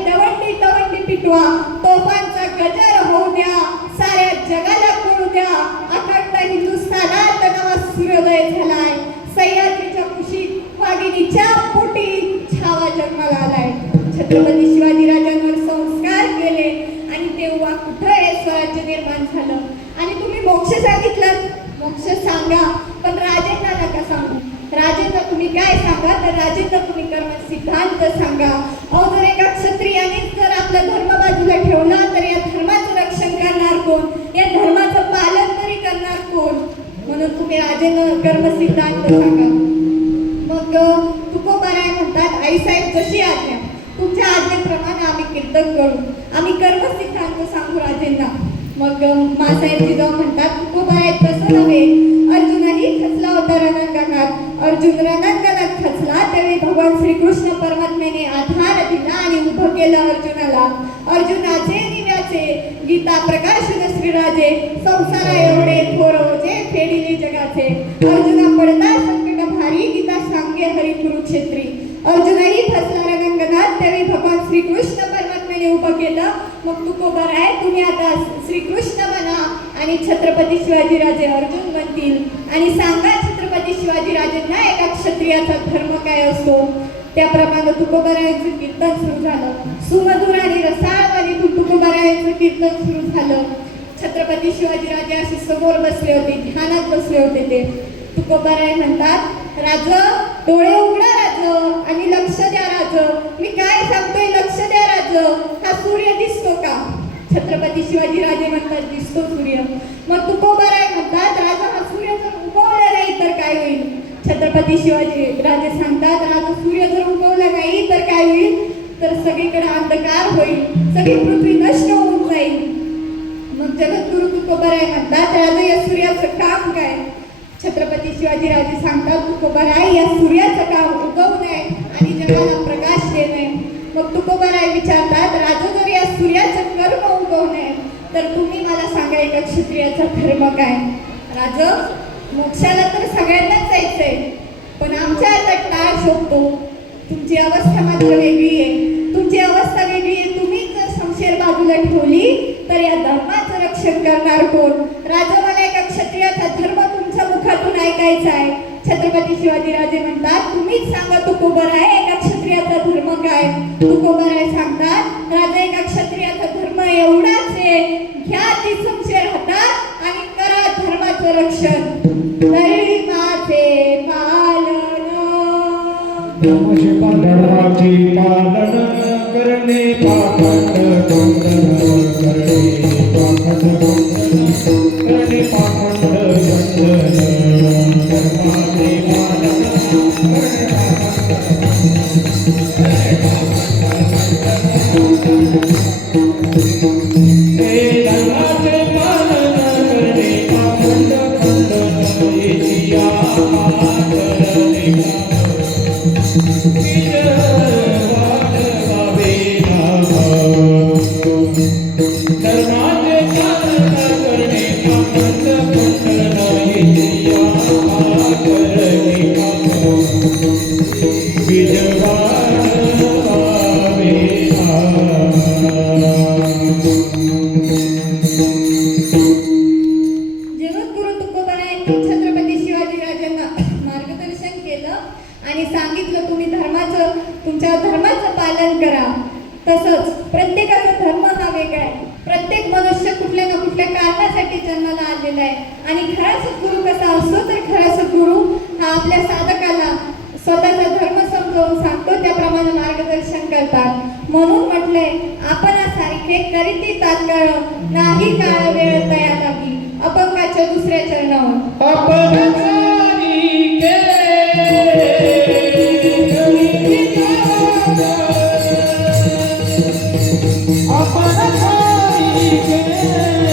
तवंडी पिटवा, तोफांचा गजर होऊ द्या, साऱ्या जगाला कळू द्या, अखंड हिंदुस्थानात नवा सूर्योदय झालाय. सह्याद्रीच्या कुशीत वाघिणीच्या पोटी छावा जन्माला आलाय. छत्रपती शिवाजीराजांवर संस्कार केले आणि तेव्हा कुठं हे स्वराज्य निर्माण झालं. आणि तुम्ही मोक्ष सांगितलं, मोक्ष सांगा पण राजेंना नका सांगू. राजेंना तुम्ही काय सांगा तर राजेंना तुम्ही कर्म सिद्धांत सांगा. अहो जर एका क्षत्रियानेच जर आपला धर्म बाजूला ठेवला तर या धर्माचं रक्षण करणार कोण, या धर्माचं पालन तरी करणार कोण. म्हणून तुम्ही राजेंना कर्म सिद्धांत सांगा. मग तुकोबाराय म्हणतात आईसाहेब जशी आज्ञा, तुमच्या आज्ञेप्रमाणे आम्ही कीर्तन करू, आम्ही कर्म सिद्धांत सांगू राजेंना. मग मासाहेब जिजाऊ म्हणतात तुकोबाराय तसं नव्हे, अर्जुनही खचला होता रणांगणात. अर्जुन रणांगणात खचला त्यावेळी भगवान श्रीकृष्ण परमात्म्याने आधार दिला आणि उभं केलं अर्जुनाला. अर्जुनाचे दिव्याचे गीता प्रकाशन श्रीराजे, संसारा एवढे थोर ओझे फेडिले जगाचे. अर्जुना पडता संकट भारी, गीता सांगे हरी कुरुक्षेत्री. अर्जुनही फसला रणांगणात त्यावेळी भगवान श्रीकृष्ण परमात्म्याने उभं केलं. मग तुकोबाराय तुम्ही आता श्रीकृष्ण बना आणि छत्रपती शिवाजीराजे अर्जुन बनतील. आणि सांगा छत्रपती शिवाजीराजेंना एका क्षत्रियाचा धर्म काय असतो. त्याप्रमाणे तुकोबारायांचं कीर्तन सुरू झालं. सुमधुर आणि रसाळ तुकोबारायांचं कीर्तन सुरू झालं. छत्रपती शिवाजीराजे असे समोर बसले होते, ध्यानात बसले होते. ते तुकोबाराय म्हणतात राज डोळे उघडा राज आणि लक्ष द्या राज. मी काय सांगतोय लक्ष द्या राज. हा सूर्य दिसतो का. छत्रपती शिवाजीराजे म्हणतात दिसतो सूर्य. मग तुकोबाराय म्हणतात राजा हा सूर्य जर उगवला नाही तर काय होईल. छत्रपती शिवाजी राजे सांगतात राजा सूर्य जर उगवला नाही तर काय होईल, तर सगळीकडे अंधकार होईल, सगळी पृथ्वी नष्ट होऊन जाईल. मग जगद्गुरु तुकोबाराय म्हणतात राजा या सूर्याचं काम काय. छत्रपती शिवाजीराजे सांगतात तुकोबाराय या सूर्याचं काम उगवणे आणि जगाला प्रकाश देणे. मग तुकोबाराय विचारतात राजा जर या सूर्याचं कर्म उगवणे तर तुम्ही मला सांगा एका क्षत्रियाचा धर्म काय. राज मोक्षाला तर सगळ्यांनाच जायचंय पण आमच्या आता टाळ शोधतो. तुमची अवस्था मात्र वेगळी आहे, तुमची अवस्था वेगळी आहे. तुम्ही जर शमशेर बाजूला ठेवली तर या धर्माचं रक्षण करणार कोण. राजा मला एका क्षत्रियाचा धर्म तुमच्या मुखातून ऐकायचा आहे. छत्रपती शिवाजीराजे म्हणतात तुम्हीच सांगा तुकोबाराय एका क्षत्रियाचा धर्म काय. तुकोबाराय सांगतात राजा एका क्षत्रियाचा धर्म एवढाच आहे, घ्या ती शमशेर हातात आणि करा धर्माचं रक्षण. धर्माचे पालन, धर्माचे पालन करणे पाखंड बंधन करणे पाखंड बंधन करणे पाखंड बंधन. धर्माचे पालन करणे धर्माचे पालन करणे पाखंड बंधन येचिया धर्माचे एका कारणासाठी जन्माला आलेला आहे. आणि खरा सद्गुरू कसा असतो तर खरा सद्गुरू हा आपल्या साधकाला स्वतःचा धर्म समजावून सांगतो, त्याप्रमाणे मार्गदर्शन करतात. म्हणून म्हटलंय आपणासारखे करीती तात्काळ नाही काळ वेळ तया लागी अपंगाच्या दुसऱ्या चरणावर. आपण सारिके करीती तात्काळ, आपण सारिके करीती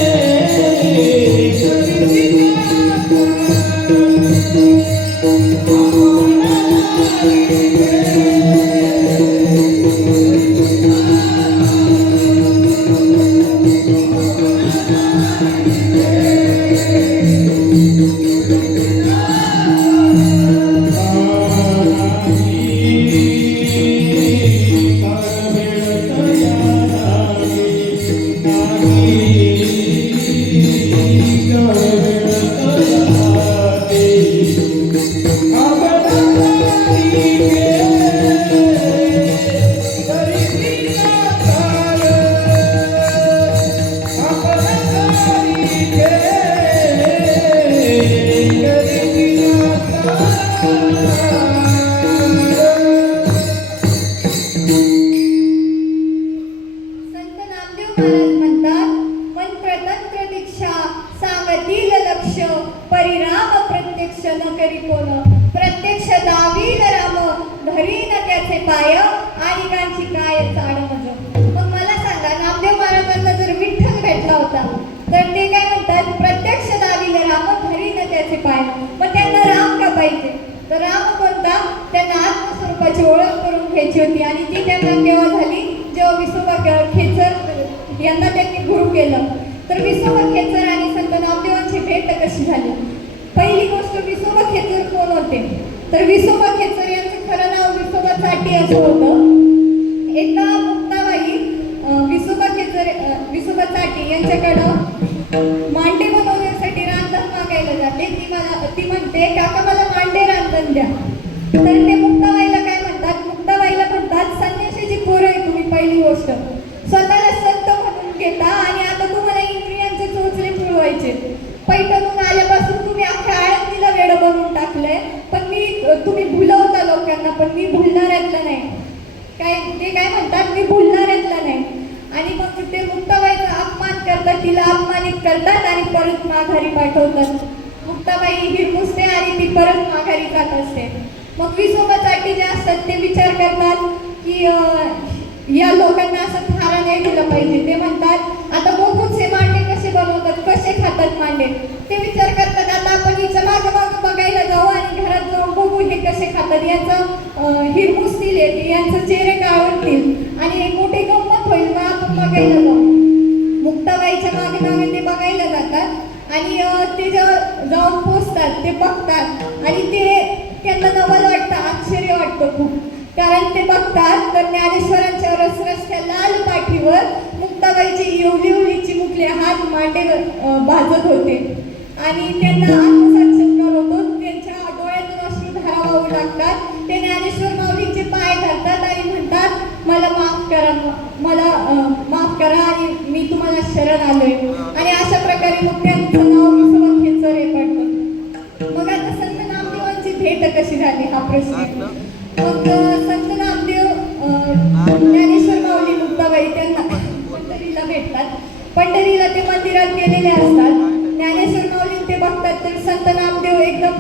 संत नामदेव महाराज म्हणतात, मंत्र तंत्र दीक्षा सांगतील लक्ष परिराम प्रत्यक्ष न करी कोण, प्रत्यक्ष दावील राम धरीन त्याचे पाय आणि कांची काय चाड मज. मग मला सांगा, नामदेव महाराजांना जर विठ्ठल भेटला होता तर ते काय म्हणतात, प्रत्यक्ष दावील राम धरीन त्याचे पाय. मग त्यांना राम का पाहिजे, तर राम कोणता, त्यांना आत्मस्वरूपाची ओळख करून घ्यायची होती. आणि ती त्यांना केव्हा झाली, जेव्हा विसोबा खेचर यांना त्यांनी गुरु केलं. तर विसोबा खेचर आणि संत नामदेवांची भेट कशी झाली. पहिली गोष्ट, विसोबा खेचर कोण होते, तर विसोबा खेचर यांचं खरं नाव विसोबा चाटी असं होतं. एकदा मुक्ताबाई विसोबा चाटी यांच्याकडं मांडे बनवण्यासाठी रांधण मागायला जाते. ती म्हणते, काका मला मांडे रांधण द्या. तर ते मुक्ताबाईला काय म्हणतात, मुक्ताबाईला म्हणतात, संन्यासीची पोरं आहे तुम्ही. पहिली गोष्ट, स्वतःला संत म्हणून घेता आणि आता तुम्हाला इंद्रियांचे चोचले पुरवायचे. पैठणून आल्यापासून तुम्ही अख्ख्या आळंदीला वेडं बनवून टाकलंय. पण तुम्ही भुलवता लोकांना, पण मी भुलणाऱ्यातलं नाही. ते काय म्हणतात, मी भुलणाऱ्यातलं नाही. आणि मग ते मुक्ताबाईचा अपमान करतात, तिला अपमानित करतात आणि परत माघारी पाठवतात. मुक्ताबाई हिरमुसते आणि ती परत माघारी जात असते. मग विसोबा चाटी जे असतात ते विचार करतात की या लोकांना असं थारा नाही दिलं पाहिजे. ते म्हणतात, आता बघूच हे मांडे कसे बनवतात, कसे खातात मांडे. ते विचार करतात, आता आपण हिचं मागं मागं बघायला जाऊ आणि घरात जाऊन बघू हे कसे खातात. यांचं हिरमुसतील येते, यांचं चेहरे काढतील आणि एक मोठी गंमत होईल, मग आपण बघायला जाऊ. मुक्ताबाईच्या मागे मागे ते बघायला जातात आणि ते जाऊन पोचतात, ते बघतात आणि त्यांना नवल वाटतं, आश्चर्य वाटतं खूप. कारण ते बघतात तर ज्ञानेश्वरांच्या रसरसत्या लाल पाठीवर मुक्ताबाईची इवली चिमुकले हात मांडे भाजत होते. आणि त्यांना आत्मसाक्षात्कार होतो, त्यांच्या डोळ्यातून अश्रुधारा वाहू लागतात. ते ज्ञानेश्वर माऊलींचे पाय धरतात आणि म्हणतात, मला माफ करा, मला माफ करा आणि मी तुम्हाला शरण आलोय. आणि अशा प्रकारे मग त्यांचं नाव विसोबा खेचर हे पडतं. मग आता संत नामदेवांची भेट कशी झाली हा प्रश्न. मग संत नामदेव ज्ञानेश्वर माऊली मुक्ताबाई त्यांना पंढरीला भेटतात. पंढरीला ते मंदिरात गेलेले असतात. ज्ञानेश्वर माऊली ते बघतात तर संत नामदेव एकदम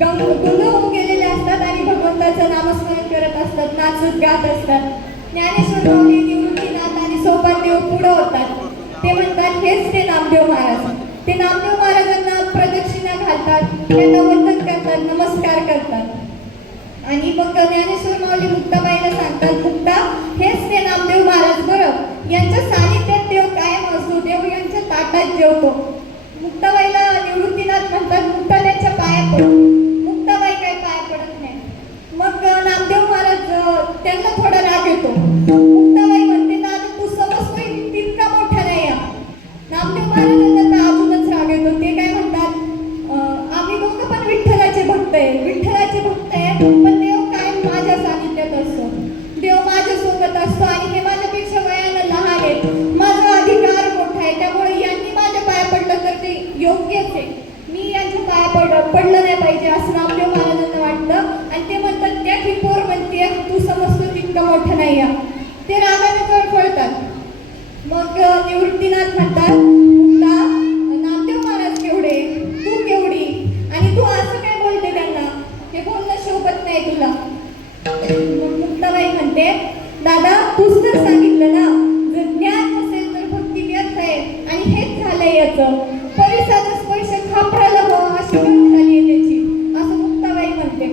गुंग होऊन गेलेले असतात आणि भगवंताचं नामस्मरण करत असतात, नाचत गात असतात. ज्ञानेश्वर माऊली निवृत्तीनाथ आणि सोपानदेव पुढं होतात. ते म्हणतात, हेच ते नामदेव महाराज. ते नामदेव महाराजांना प्रदक्षिणा घालतात, त्यांना वंदन करतात, नमस्कार करतात. आणि मग ज्ञानेश्वर माऊली मुक्ताबाईला सांगतात, मुक्ता हेच ते नामदेव महाराज बरं, यांच्या सानिध्यात देव कायम असतो, देव यांच्या ताटात जेवतो. मुक्ताबाईला निवृत्तीनाथ म्हणतात, मुक्ता त्यांच्या पाया पड. मुक्ताबाई काय पाया पडत नाही. मग नामदेव महाराज त्यांना थोडा राग येतो. मुक्ताबाई म्हणते, दादा तू समजतोय तितका मोठा नाही. नामदेव महाराजांना तर अजूनच राग येतो. ते काय म्हणतात, आम्ही दोघं पण विठ्ठलाचे भक्त आहे, विठ्ठलाचे भक्त आहे, पण देव कायम माझ्या सानिध्यात असतो, देव माझ्या सोबत असतो आणि हे माझ्यापेक्षा वयानं लहान आहेत, माझा अधिकार मोठा आहे. म्हणतात मुक्ता, नामदेव महाराज केवढे, तू केवढी, आणि तू असं काय बोलते त्यांना, हे बोलणं शोभत नाही तुला. मग मुक्ताबाई म्हणते, दादा तूच तर सांगितलं ना, जर ज्ञान नसेल तर भक्ती व्यर्थ आहे, आणि हेच झालंय याचं. परिसाचा स्पर्श खापराला हवा अशी गत झाली आहे त्याची, असं मुक्ताबाई म्हणते.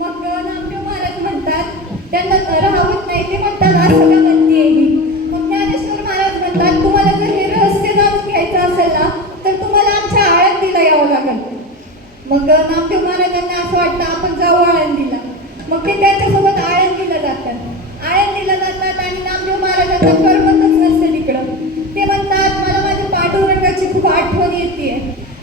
मग नामदेव महाराज म्हणतात, त्यांना राहवत नाही, ते म्हणतात असं का म्हणते ही. मग ज्ञानेश्वर महाराज म्हणतात, तुम्हाला जर हे रहस्य जाणून घ्यायचं असेल ना तर तुम्हाला आमच्या आळंदीला यावं लागेल. मग नामदेव महाराजांना असं वाटतं आपण जाऊ आळंदीला. मग ते त्यांच्यासोबत आळंदीला जातात. आळंदीला जातात आणि नामदेव महाराजांना करमतच नसते तिकडं. ते म्हणतात मला माझ्या पांडुरंगाची खूप आठवण येते.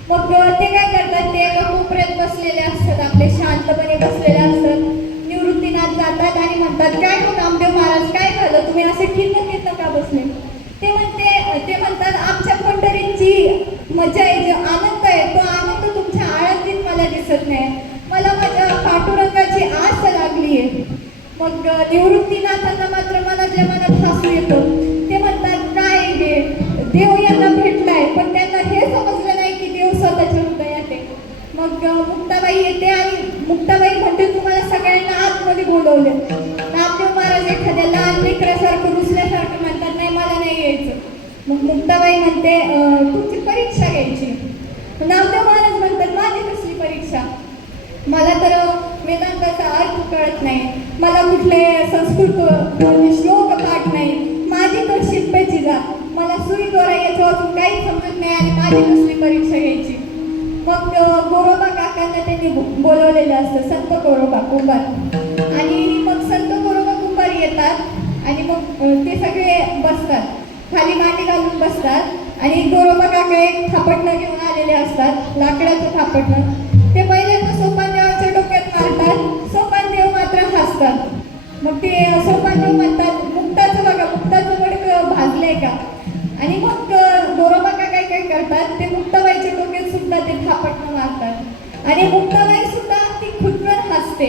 मग ते काय करतात, ते एका कोपऱ्यात बसलेले असतात, आपले शांतपणे बसलेले असतात. निवृत्तीनाथ जातात आणि म्हणतात, काय हो नामदेव महाराज, काय झालं, तुम्ही असे खिन्न का बसले. ते म्हणतात आमच्या पंढरीची मजा आहे, जो आनंद आहे तो आनंद तुमच्या आळंदीत मला दिसत नाही, मला माझ्या पांडुरंगाची आस लागली आहे. मग निवृत्तीनाथांना मात्र मनातल्या मनात हसू येतं. ते म्हणतात काय हे, देव यांना भेटलाय, पण त्यांना हे समजलं नाही की देव स्वतःच्या हृदयात आहे. मग मुक्ताबाई येते आणि मुक्ताबाई म्हणते, तुम्हाला सगळ्यांना आतमध्ये बोलवले. नामदेव महाराज एखाद्या लहान लेकरासारखं रुसल्यासारखं म्हणतात, नाही मला नाही यायचं. मग मुक्ताबाई म्हणते, तुमची परीक्षा घ्यायची. नामदेव महाराज म्हणतात, माझी कसली परीक्षा, मला तर वेदांताचा अर्थ कळत नाही, मला कुठले संस्कृत श्लोक पाठ नाही, माझी तर शिप्याची जा, मला सुई दोरा याच्यापासून काहीच समजत नाही आणि माझी कसली परीक्षा घ्यायची. मग गोरोबा काकांना त्यांनी बोलवलेलं असतं, संत गोरोबा कुंभार. आणि मग संत गोरोबा कुंभार येतात आणि मग ते सगळे बसतात, खाली मांडी घालून बसतात आणि गोरोबा काका एक थापटणं घेऊन आलेले असतात, लाकडाचं थापटणं. ते पहिल्यांदा सोपानदेवाच्या डोक्यात मारतात, सोपानदेव मात्र हसतात. मग ते सोपानदेव म्हणतात, मुक्ताचं बघा, मुक्ताचं मडकं भाजलंय का. आणि मग गोरोबा काका काय करतात, ते मुक्ताबाईच्या डोक्यात सुद्धा ते थापटणं मारतात आणि मुक्ताबाई सुद्धा ती खुदकन हसते.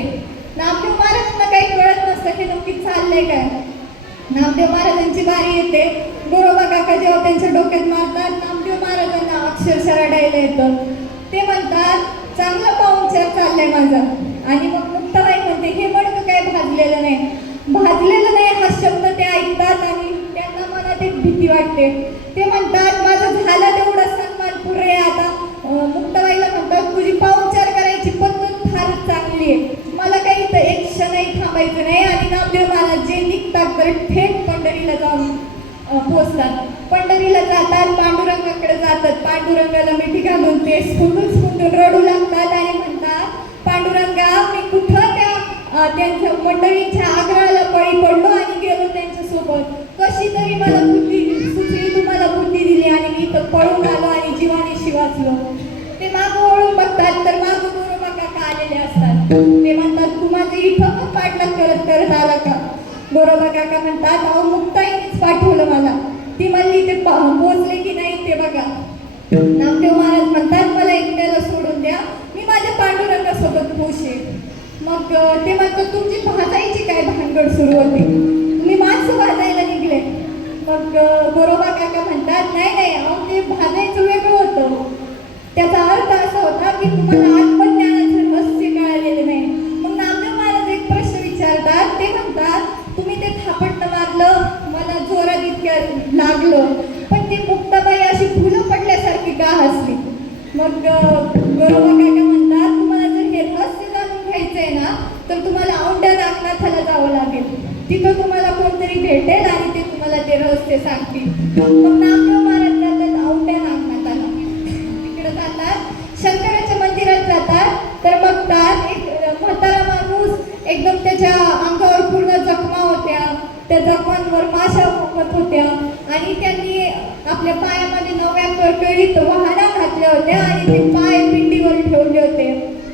नामदेव महाराजांना काही कळत नसतं की नक्की चाललंय काय. नामदेव महाराजांची बारी येते. गोरोबा काका जेव्हा त्यांच्या डोक्यात मारतात, नामदेव महाराजांना अक्षरशः रडायला येतं. ते म्हणतात, चांगला पाहुणचार चाललाय माझा. आणि मग मुक्ताबाई म्हणते, हे मडकं काय भाजलेलं नाही. भाजलेलं नाही हा शब्द ते ऐकतात आणि त्यांना मनात एक भीती वाटते. ते म्हणतात, माझं झालं तेवढा सन्मान पुरे आता. मुक्ताबाईला म्हणतात, तुझी पाहुणचार करायची पद्धत फारच चांगली आहे, मला काही तर एक क्षणही थांबायचं नाही. आणि नामदेव महाराज जे निघतात तर थेट पंढरीला जाऊन पोचतात. पंढरीला जातात, पांडुरंगाकडे जातात, पांडुरंगाला मिठी घालून ते स्फुटून रडू लागतात आणि म्हणतात, पांडुरंगा मी कुठं त्यांच्या मंडळींच्या आग्रहाला बळी पडलो आणि गेलो त्यांच्यासोबत, कशी तरी मला बुद्धी सुचली, तुम्हाला बुद्धी दिली आणि मी इथं पळून आलो आणि जीवानीशी वाचलो. ते मागं वळून बघतात तर मागं गोरोबा काका आलेले असतात. ते म्हणतात, तू माझं इथं पण पाठलाग करत आला का. गोरोबा काका म्हणतात, अहो मुक्ताईनेच पाठवलं मला, ती म्हणली ते पोचले की नाही ते बघा. नामदेव महाराज म्हणतात, मला एकट्याला सोडून द्या, मी माझ्या पांडुरंगासोबत पोचेन. मग ते म्हणतात, तुमची भाजायची काय भानगड सुरू होती, तुम्ही माणसं भाजायला निघले. मग गोरोबा काका म्हणतात, नाही अहो ते भाजायचं वेगळं होतं, त्याचा अर्थ असा होता की तुम्हाला आत्मज्ञानाचं रहस्य कळालेलं नाही. मग नामदेव महाराज एक प्रश्न विचारतात. ते म्हणतात, तुम्ही ते थापटणं मारलं, मला जोरात इतक्या लागलं, पण ती मुक्ताबाई अशी फुलं पडल्यासारखी का हसली. मग गोरोबा काका म्हणतात, तुम्हाला जर हे रहस्य जाणून घ्यायचंय ना तर तुम्हाला औंढ्या नागनाथाला जावं लागेल, तिथं तुम्हाला कोणतरी भेटेल आणि ते तुम्हाला ते रहस्य सांगतील. मग नामदेव महाराज जातात औंढ्या नागनाथाला, तिकडे जातात, शंकराच्या मंदिरात जातात तर बघतात एक म्हातारा माणूस, एकदम त्याच्या अंगावर पूर्ण जखमा होत्या, त्या जखमांवर माशा फुंकत होत्या आणि त्यांनी आपल्या पायामध्ये नव्या करकरीत वाहना घातल्या होत्या आणि ते पाय पिंडीवर ठेवले होते.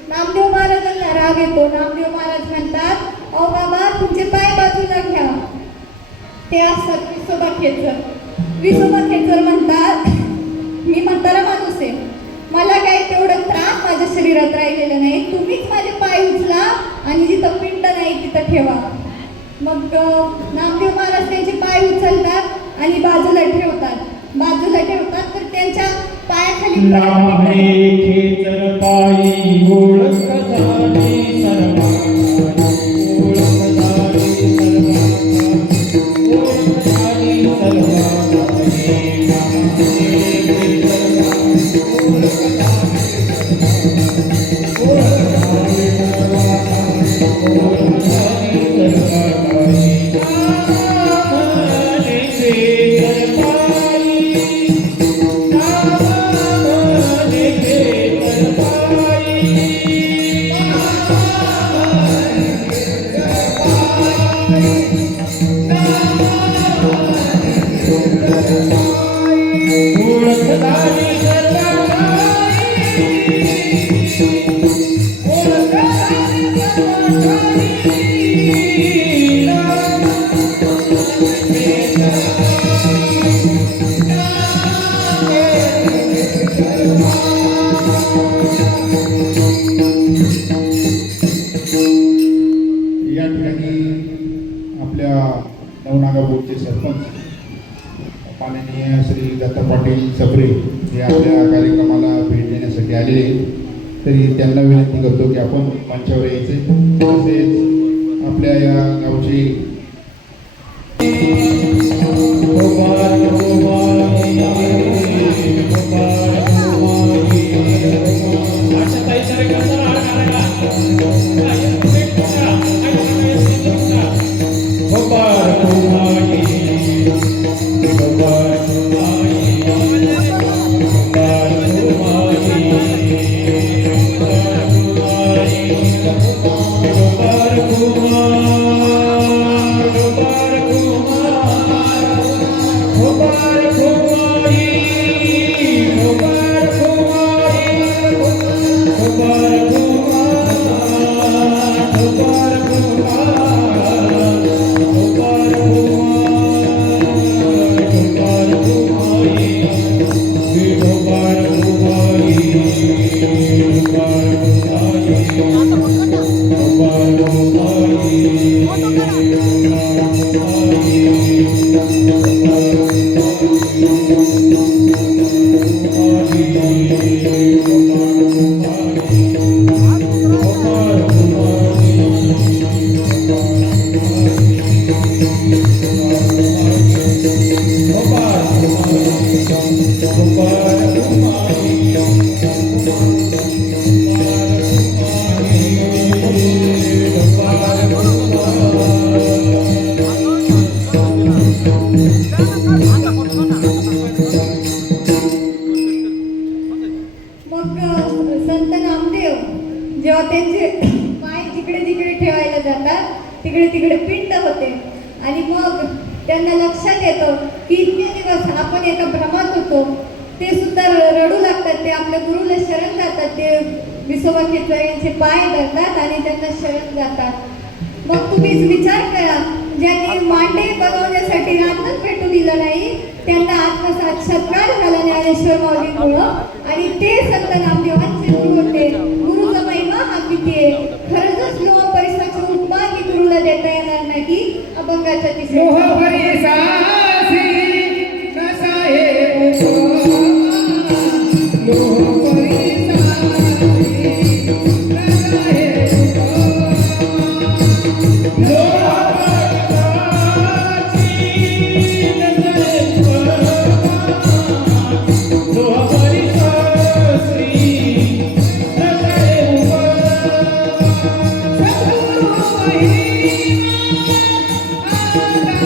नामदेव महाराजांना राग येतो. नामदेव महाराज म्हणतात, अहो बाबा तुमचे पाय बाजूला घ्या. ते असतात विसोबा खेचर. विसोबा खेचर म्हणतात, मी म्हातारा माणूस आहे, मला काही तेवढं त्रास माझ्या शरीरात राहिलेलं नाही, तुम्हीच माझे पाय उचला आणि जिथं पिंड नाही तिथं ठेवा. मग नामदेव महाराज त्यांचे पाय उचलतात आणि बाजूला ठेवतात. होतात तर त्यांच्या पायाखाली लांबडे खेचर पायी ओळख झाली सर्वांना, ओळख झाली सर्वांना, ओळख झाली सर्वांना. हे लांबडे खेचर पायी ओळख झाली सर्वांना, ओळख झाली सर्वांना, ओळख झाली सर्वांना. लांबडे खेचर पायी या ठिकाणी आपल्या नवनागा बोर्डचे सरपंच माननीय श्री दत्ता पाटील सबरे हे आपल्या कार्यक्रमाला भेट देण्यासाठी आलेले, तरी त्यांना विनंती करतो की आपण मंचावर यायचे. तसेच आपल्या या गावचे जेव्हा त्यांचे पाय जिकडे जिकडे ठेवायला जातात तिकडे तिकडे पिंड होते आणि मग त्यांना लक्षात येतं की इतके दिवस आपण एका भ्रमात होतो. ते सुद्धा रडू लागतात, ते आपल्या गुरुला शरण जातात, ते विसोबा खेचर यांचे पाय धरतात आणि त्यांना शरण जातात. मग तुम्हीच विचार करा, ज्यांनी मांडे बनवण्यासाठी रातच भेटू दिलं नाही त्यांना आत्मसाक्षात्कार झाला ज्ञानेश्वर माऊलींमुळं, आणि ते संत नामदेवांचे गुरु होते. गुरुचा महिमा हा किती आहे. खरंच लोह परिसराची उपमा की गुरुला देता येणार नाही. अभंगाच्या तिसऱ्या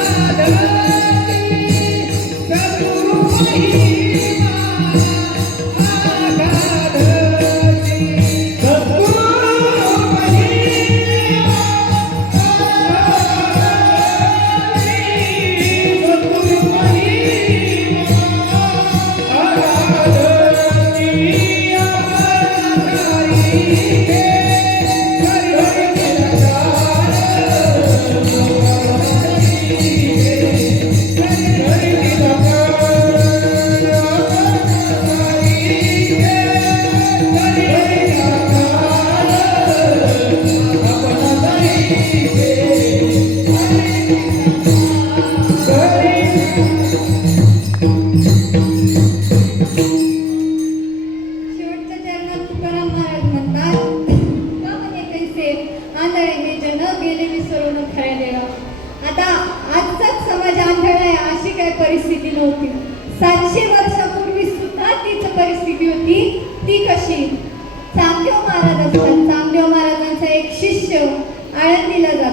Thank you.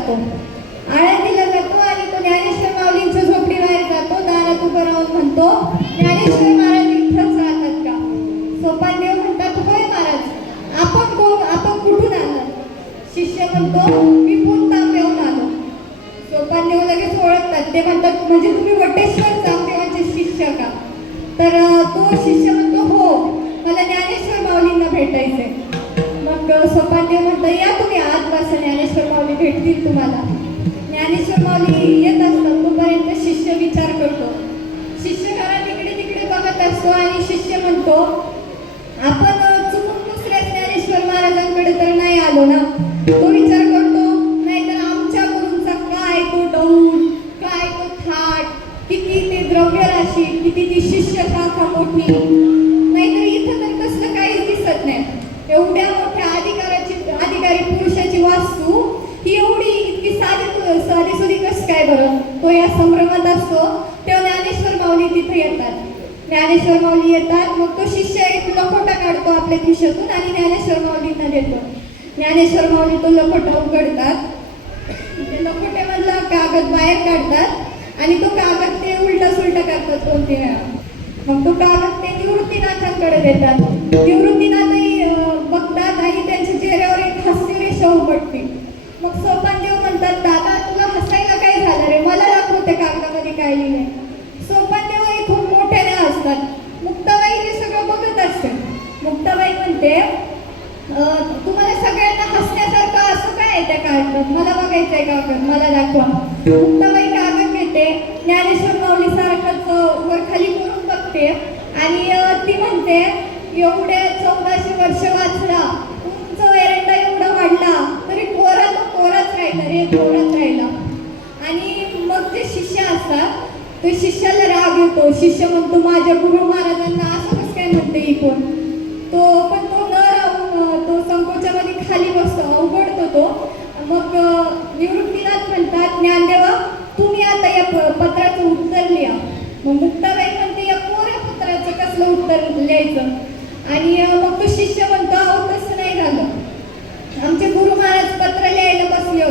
जातो. आळंदीला जातो आणि तो ज्ञानेश्वर माऊलींच्या झोपडीबाहेर जातो. दारात उभं राहून म्हणतो, ज्ञानेश्वर महाराज इथंच राहतात का? सोपानदेव म्हणतात, होय महाराज. आपण कोण? आपण कुठून आलात? शिष्य म्हणतो, मी पुन तांब्याहून आलो. सोपानदेव लगेच ओळखतात. ते म्हणतात, म्हणजे तुम्ही वटेश्वर जामदेवांचे शिष्य का? तर तो शिष्य म्हणतो, हो, मला ज्ञानेश्वर माऊलींना भेटायचंय. मग सोपानदेव म्हणतो, या तुम्ही आत बसा, ज्ञानेश्वर माऊली भेटतील तुम्हाला. ज्ञानेश्वर माऊली येत असतात. तोपर्यंत शिष्य विचार करतो. शिष्य घरात इकडे तिकडे बघत असतो आणि शिष्य म्हणतो, आपण चुकून दुसऱ्या ज्ञानेश्वर महाराजांकडे तर नाही आलो ना? तो विचार करतो, नाहीतर आमच्या गुरूंचा काय तो डौल, काय तो थाट, किती ते द्रव्यराशी, किती ती शिष्य शाखा मोठी. नाहीतर इथं तर कसलं काहीच दिसत नाही. एवढ्या मोठ्या अधिकारी पुरुषाची वास्तू ही एवढी इतकी साधीसुधी कसं काय बरं? तो या संभ्रमात असतो. तेव्हा ज्ञानेश्वर माऊली तिथे येतात. ज्ञानेश्वर माऊली येतात. मग तो शिष्य एक लखोटा काढतो आपल्या खिशातून आणि ज्ञानेश्वर माऊलींना देतो. ज्ञानेश्वर माऊली तो लखोटा उघडतात. ते लखोट्यामधला कागद बाहेर काढतात आणि तो कागद ते उलटा सुलटा करतात 2-3 वेळा. मग तो कागद ते निवृत्तीनाथांकडे देतात. निवृत्तीनाथही बघतात आणि त्यांच्या चेहऱ्यावर एक हास्यरेषा उमटते. मग सोपानदेव म्हणतात, दादा तुला हसायला काय झालं रे? मला दाखव त्या कागदामध्ये काय लिहिलंय. सोपानदेवही खूप मोठ्याने असतात. मुक्ताबाई ते सगळं बघत असते. मुक्ताबाई म्हणते, तुम्हाला सगळ्यांना हसण्यासारखं असं काय आहे त्या कागदात? मला बघायचंय कागद, मला दाखवा. मुक्ताबाई कागद घेते. ज्ञानेश्वर माऊली सारखंच वर खाली करून बघते आणि ती म्हणते, एवढे 1400 वर्ष वाचला, उंच एरंडा एवढा वाढला तरी कोरा तो कोराच राहिला रे, कोराच राहिला. आणि मग ते शिष्य असतात, ते शिष्याला राग येतो. शिष्य म्हणतो, माझ्या गुरु महाराजांना असं कसं काय म्हणते ही कोण? पण तो न राहून तो संकोचामध्ये खाली बसतो, अवघडतो तो. मग निवृत्तीनाथ म्हणतात, ज्ञानदेवा तुम्ही आता या पत्राचं उत्तर लिहा. मग मुक्ताबाई म्हणते, या कोऱ्या पत्राचं कसलं उत्तर लिहायचं? आणि मग तो शिष्य म्हणतो, अहो तसं नाही झालं. आमचे गुरु महाराज पत्र लिहायला बसले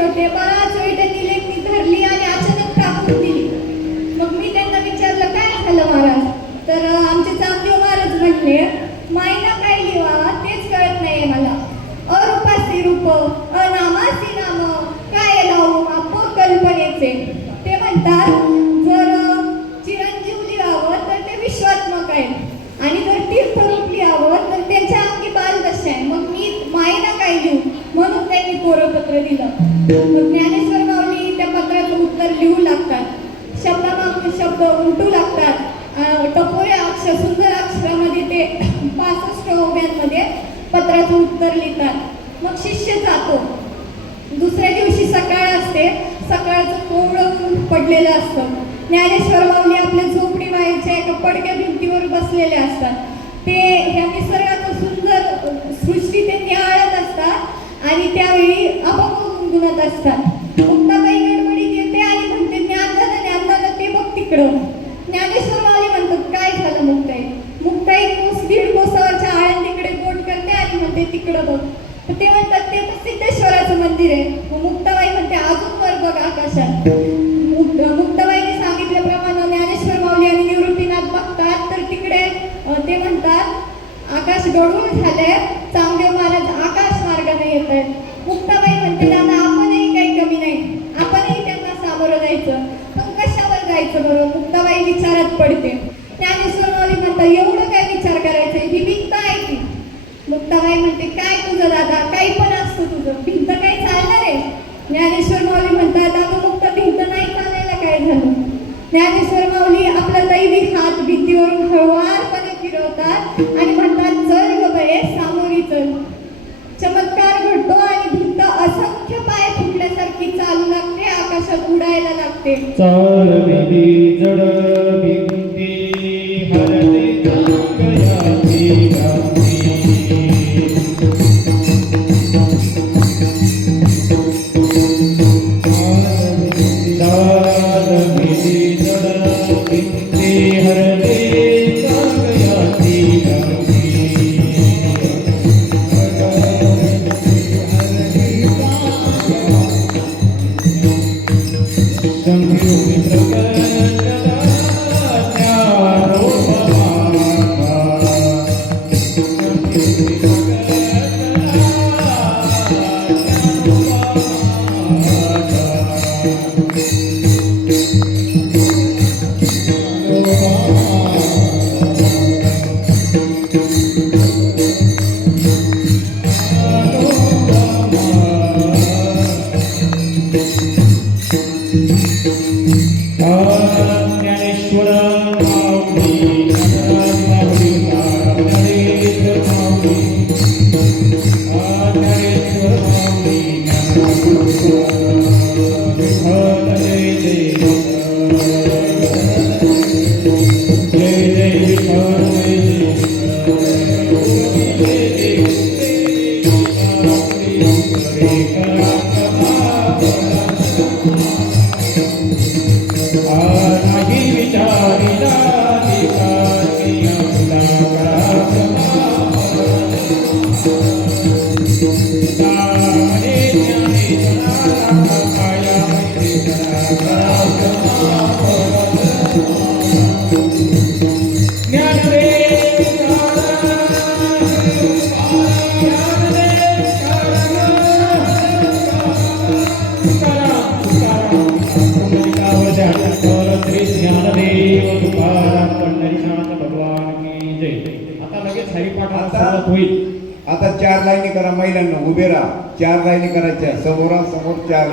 होते. बराच वेळ त्यांनी लेखणी धरली आणि अचानक टाकून दिली. मग मी त्यांना विचारलं, काय झालं महाराज? तर आमचे चांगदेव महाराज म्हणले, मायना काय लिहावा तेच कळत नाहीये मला. अरूपासी रूप, अनामासी नाम, काय लावू अपकल्पनेचे. ते म्हणतात, जर चिरंजीव लिहावं तर ते विश्वात्मक आहे आणि जर तीर्थरूप लिहावं तर त्यांच्या अंगी बालदशा आहे. मग मी मायना काय लिहू? म्हणून त्यांनी कोरं पत्र दिलं. मग ज्ञानेश्वर माऊली त्या पत्राचं उत्तर लिहू लागतात. शब्दामागून शब्द उलटू लागतात. टपोऱ्या अक्षर, सुंदर अक्षरामध्ये ते 65 ओव्यांमध्ये पत्राचं उत्तर लिहितात. मग शिष्य जातो. दुसऱ्या दिवशी सकाळ असते. सकाळचं कोवळं ऊन पडलेलं असतं. ज्ञानेश्वर माऊली आपल्या झोपडी बाहेरच्या एका पडक्या भिंतीवर बसलेले असतात. ते ह्या निसर्गाचं सुंदर सृष्टी ते निहाळत असतात आणि त्यावेळी अभंग गुणगुणत असतात. मुक्ताबाई गडबडीत येते आणि म्हणते, ज्ञानदादा ते बघ तिकडं. ज्ञानेश्वर माऊली म्हणतात, काय झालं मुक्ताई? मुक्ताई 1.5 कोसावरच्या आळंदीकडे बोट करते आणि म्हणते, तिकडं बघ. तर ते म्हणतात, ते तर सिद्धेश्वराचं मंदिर आहे. मग मुक्ताबाई म्हणते, अजून वर बघ आकाशात. मुक्ताबाईने सांगितल्याप्रमाणे ज्ञानेश्वर माऊली आणि निवृत्तीनाथ बघतात. तर तिकडे ते म्हणतात, आकाश गढूळ झालंय, चांगदेव महाराज आकाश मार्गाने येत आहेत. मुक्ताबाई म्हणते, दादा आपणही काही कमी नाही, आपणही त्यांना सामोरं जायचं. पण कशावर जायचं बरं? मुक्ताबाई विचारात पडते. ज्ञानेश्वर माऊली म्हणतात, एवढं काय विचार करायचं? ही भिंत आहे की? मुक्ताबाई म्हणते, काय तुझं दादा, काही पण असतं तुझं, भिंत काही चालणार आहे? ज्ञानेश्वर माऊली म्हणतात, अगं मुक्त भिंत नाही चालायला काय झालं? ज्ञानेश्वर माऊली आपला दैवी हात भिंतीवरून हळुवारपणे फिरवतात आणि म्हणतात, चल ग बये, सामोरी चल. चमत्कार घडतो आणि भिंत असंख्य पाय फुटल्यासारखी चालू लागते, आकाशात उडायला लागते. चालविली जड भिंती हरते चांगयाची गाती. चालविली जड भिंती हरते चांगयाची गाती. ज्ञानेश्वर माऊली माऊली ज्ञानेश्वर माऊली नाही विचारिला ज्ञानदेव तुकाराम पंढरीनाथ भगवान की जय. आता लगेच हरिपाठाला सुरुवात होईल. आता 4 लाईनी करा महिलांना, उभे राहा. 4 लाईनी करायच्या, समोरासमोर 4